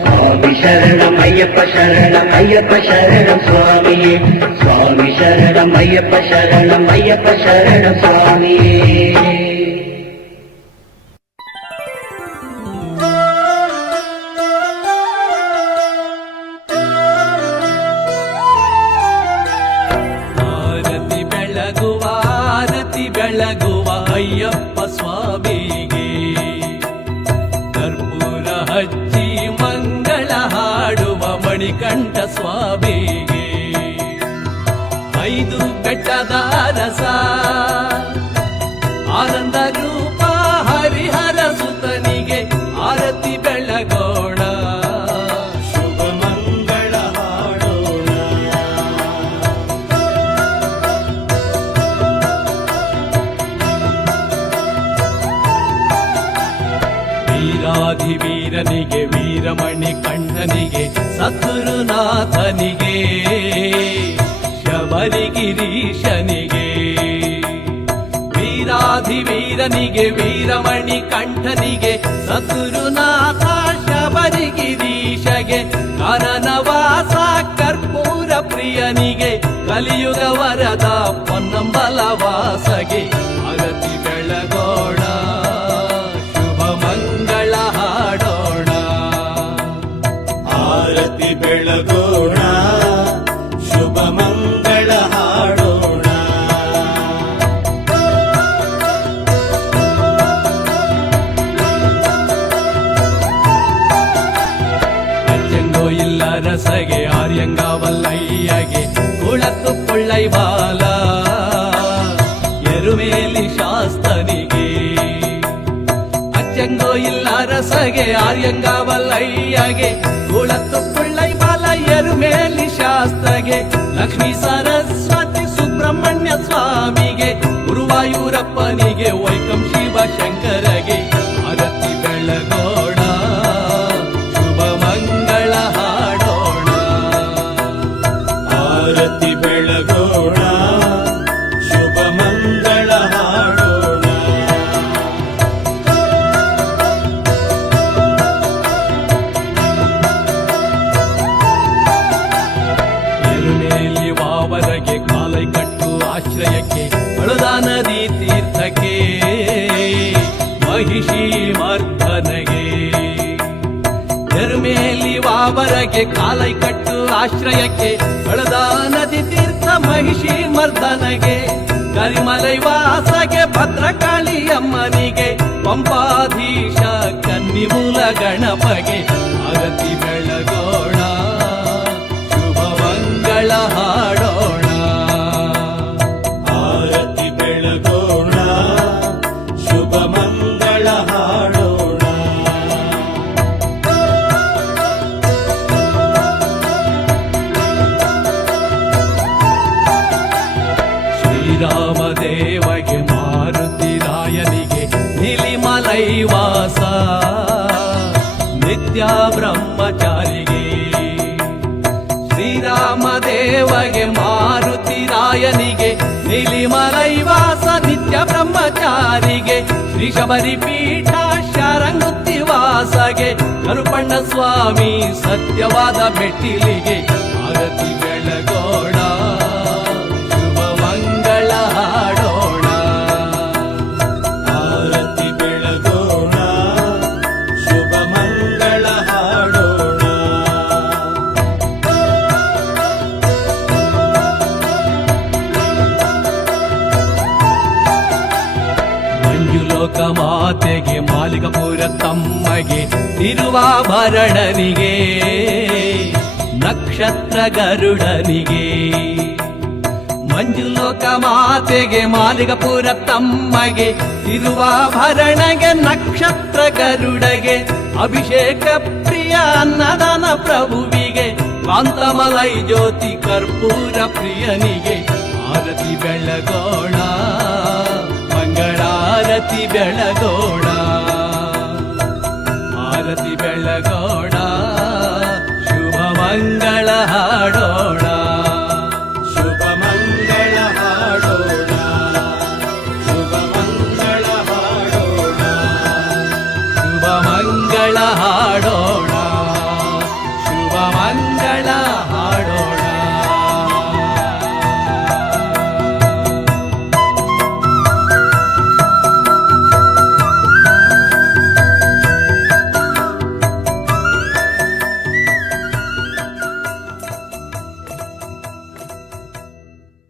ಸ್ವಾಮಿ ಶರಣಂ ಅಯ್ಯಪ್ಪ ಶರಣಂ ಅಯ್ಯಪ್ಪ ಶರಣಂ ಸ್ವಾಮಿಯೇ ಸ್ವಾಮಿ ಶರಣಂ ಅಯ್ಯಪ್ಪ ಶರಣಂ ಅಯ್ಯಪ್ಪ ಶರಣಂ ಸ್ವಾಮಿಯೇ ಆರತಿ ಬೆಳಗುವ ಅಯ್ಯಪ್ಪ ಸ್ವಾಮಿಗೆ ಕರ್ಪೂರ ಹಚ್ಚಿ ಮಂಗಳ ಹಾಡುವ ಮಣಿಕಂಠ ಸ್ವಾಮಿಗೆ 5 ಬೆಟ್ಟದ ಅರಸ ಆನಂದ ರೂಪ ಹರಿಹರ ಸುತನಿಗೆ ಆರತಿ ಬೆಳಗೋಣ ಶುಭ ಮಂಗಳ ಹಾಡೋಣ ವೀರಾಧಿವೀರನಿಗೆ ವೀರಮಣಿ ಕಂಠನಿಗೆ ಸದ್ಗುರುನಾಥನಿಗೆ ಶಬರಿಗಿರೀಶನಿಗೆ ವೀರಾಧಿವೀರನಿಗೆ ವೀರಮಣಿ ಕಂಠನಿಗೆ ಸದ್ಗುರುನಾಥ ಶಬರಿಗಿರೀಶಗೆ ಕಾನನವಾಸ ಕರ್ಪೂರ ಪ್ರಿಯನಿಗೆ ಕಲಿಯುಗ ವರದ ಪೊನ್ನಂಬಲ ವಾಸಗೆ ಆರತಿ ಬೆಳಗೋಣ ಮಂಗಳ ಹಾಡೋಣ ಆರತಿ ಬೆಳಗೋಣ ಶುಭ ಮಂಗಳ ಹಾಡೋಣ ಅಚ್ಚಂಗೋ ಇಲ್ಲ ರಸಗೆ ಆರ್ಯಂಗಾವಲ್ಲಯ್ಯಗೆ ಕುಳತ್ತು ಕೊಳ್ಳೈ ಬಾಲ ಎರುಮೇಲಿ ಶಾಸ್ತನಿಗೆ ಅಚ್ಚಂಗೋ ಇಲ್ಲ ರಸಗೆ ಆರ್ಯಂಗಾವಲ್ಲಯ್ಯಗೆ ಕುಳತ್ತು ಕೊಳ್ಳೈ ಬಾಲ ಎರುಮೇಲಿ ಶಾಸ್ತಗೆ ಲಕ್ಷ್ಮೀ ಸರಸ್ವತಿ ಸುಬ್ರಹ್ಮಣ್ಯ ಸ್ವಾಮಿಗೆ ಗುರುವಾಯೂರಪ್ಪನಿಗೆ ವೈಕಂ ಶಿವ ಶಂಕರಗೆ ಆರತಿ ಬೆಳಗೋಣ ಶುಭ ಮಂಗಳ ಹಾಡೋಣ ಆರತಿ ಬೆಳಗೋಣ ಶುಭ ಮಂಗಳ ಹಾಡೋಣ ಎರುಮೇಲಿ ವಾವರಗೆ ಕಾಲೈ ಕಟ್ಟು ಆಶ್ರಯಕ್ಕೆ ಅಳುದಾ ನದಿ ತೀರ್ಥಕ್ಕೆ ಮಹಿಷಿ ಮರ್ಧನಗೆ ಎರುಮೇಲಿ ವಾವರಗೆ ಕಾಲೈ ಕಟ್ಟು ಆಶ್ರಯಕ್ಕೆ ಅಳುದಾ ನದಿ ತೀರ್ಥ ಮಹಿಷಿ ಮರ್ಧನಗೆ ಕರಿಮಲೈ ವಾಸಗೆ ಭದ್ರಕಾಳಿ ಅಮ್ಮನಿಗೆ ಪಂಪಾಧೀಶ ಕನ್ನಿಮೂಲ ಗಣಪಗೆ ಆರತಿ ಬೆಳಗೋಣ ಶುಭ ಮಂಗಳ ಹಾಡೋಣ ಆರತಿ ಬೆಳಗೋಣ ಶುಭ ಮಂಗಳ ಹಾಡೋಣ ಶ್ರೀರಾಮದೇವಗೆ ಮಾರುತಿರಾಯನಿಗೆ ನಿಲಿಮಲೈ ವಾಸ ನಿತ್ಯ ಬ್ರಹ್ಮಚಾರಿಗೆ ಶ್ರೀರಾಮದೇವಗೆ ಮಾರುತಿರಾಯನಿಗೆ ನಿಲಿಮಲೈ ವಾಸ ನಿತ್ಯ ಬ್ರಹ್ಮಚಾರಿಗೆ ಶ್ರೀ ಶಬರಿ ಪೀಠ ಶಾರಂಗುತ್ತಿ ವಾಸಗೆ ಕರುಪಣ್ಣ ಸ್ವಾಮಿ ಸತ್ಯವಾದ ಮೆಟ್ಟಿಲಿಗೆ ಆರತಿ ಬೆಳಗೋಣ ಶುಭ ಮಂಗಳ ಹಾಡೋಣ ಆರತಿ ಬೆಳಗೋಣ ಶುಭ ಮಂಗಳ ಹಾಡೋಣ ಮಂಜುಲೋಕ ಮಾತೆಗೆ ಮಾಲಿಕಪುರ ತಮ್ಮಗೆ ತಿರುವಾಭರಣನಿಗೆ ನಕ್ಷತ್ರ ಗರುಡನಿಗೆ ಮಂಜುಲೋಕ ಮಾತೆಗೆ ಮಾಲಿಗಪುರ ತಮ್ಮಗೆ ತಿರುವಾಭರಣಗೆ ನಕ್ಷತ್ರ ಗರುಡಗೆ ಅಭಿಷೇಕ ಪ್ರಿಯ ಅನ್ನದಾನ ಪ್ರಭುವಿಗೆ ಕಾಂತಮಲೈ ಜ್ಯೋತಿ ಕರ್ಪೂರ ಪ್ರಿಯನಿಗೆ ಆರತಿ ಬೆಳಗೋಣ ಮಂಗಳಾರತಿ ಬೆಳಗೋಣ ಆರತಿ ಬೆಳಗೋಣ ಶುಭ ಮಂಗಳ ಹಾಡೋಣ ಶುಭ ಮಂಗಳ ಹಾಡೋಣ ಶುಭ ಮಂಗಳ ಹಾಡೋಣ ಶುಭ ಮಂಗಳ ಹಾಡೋಣ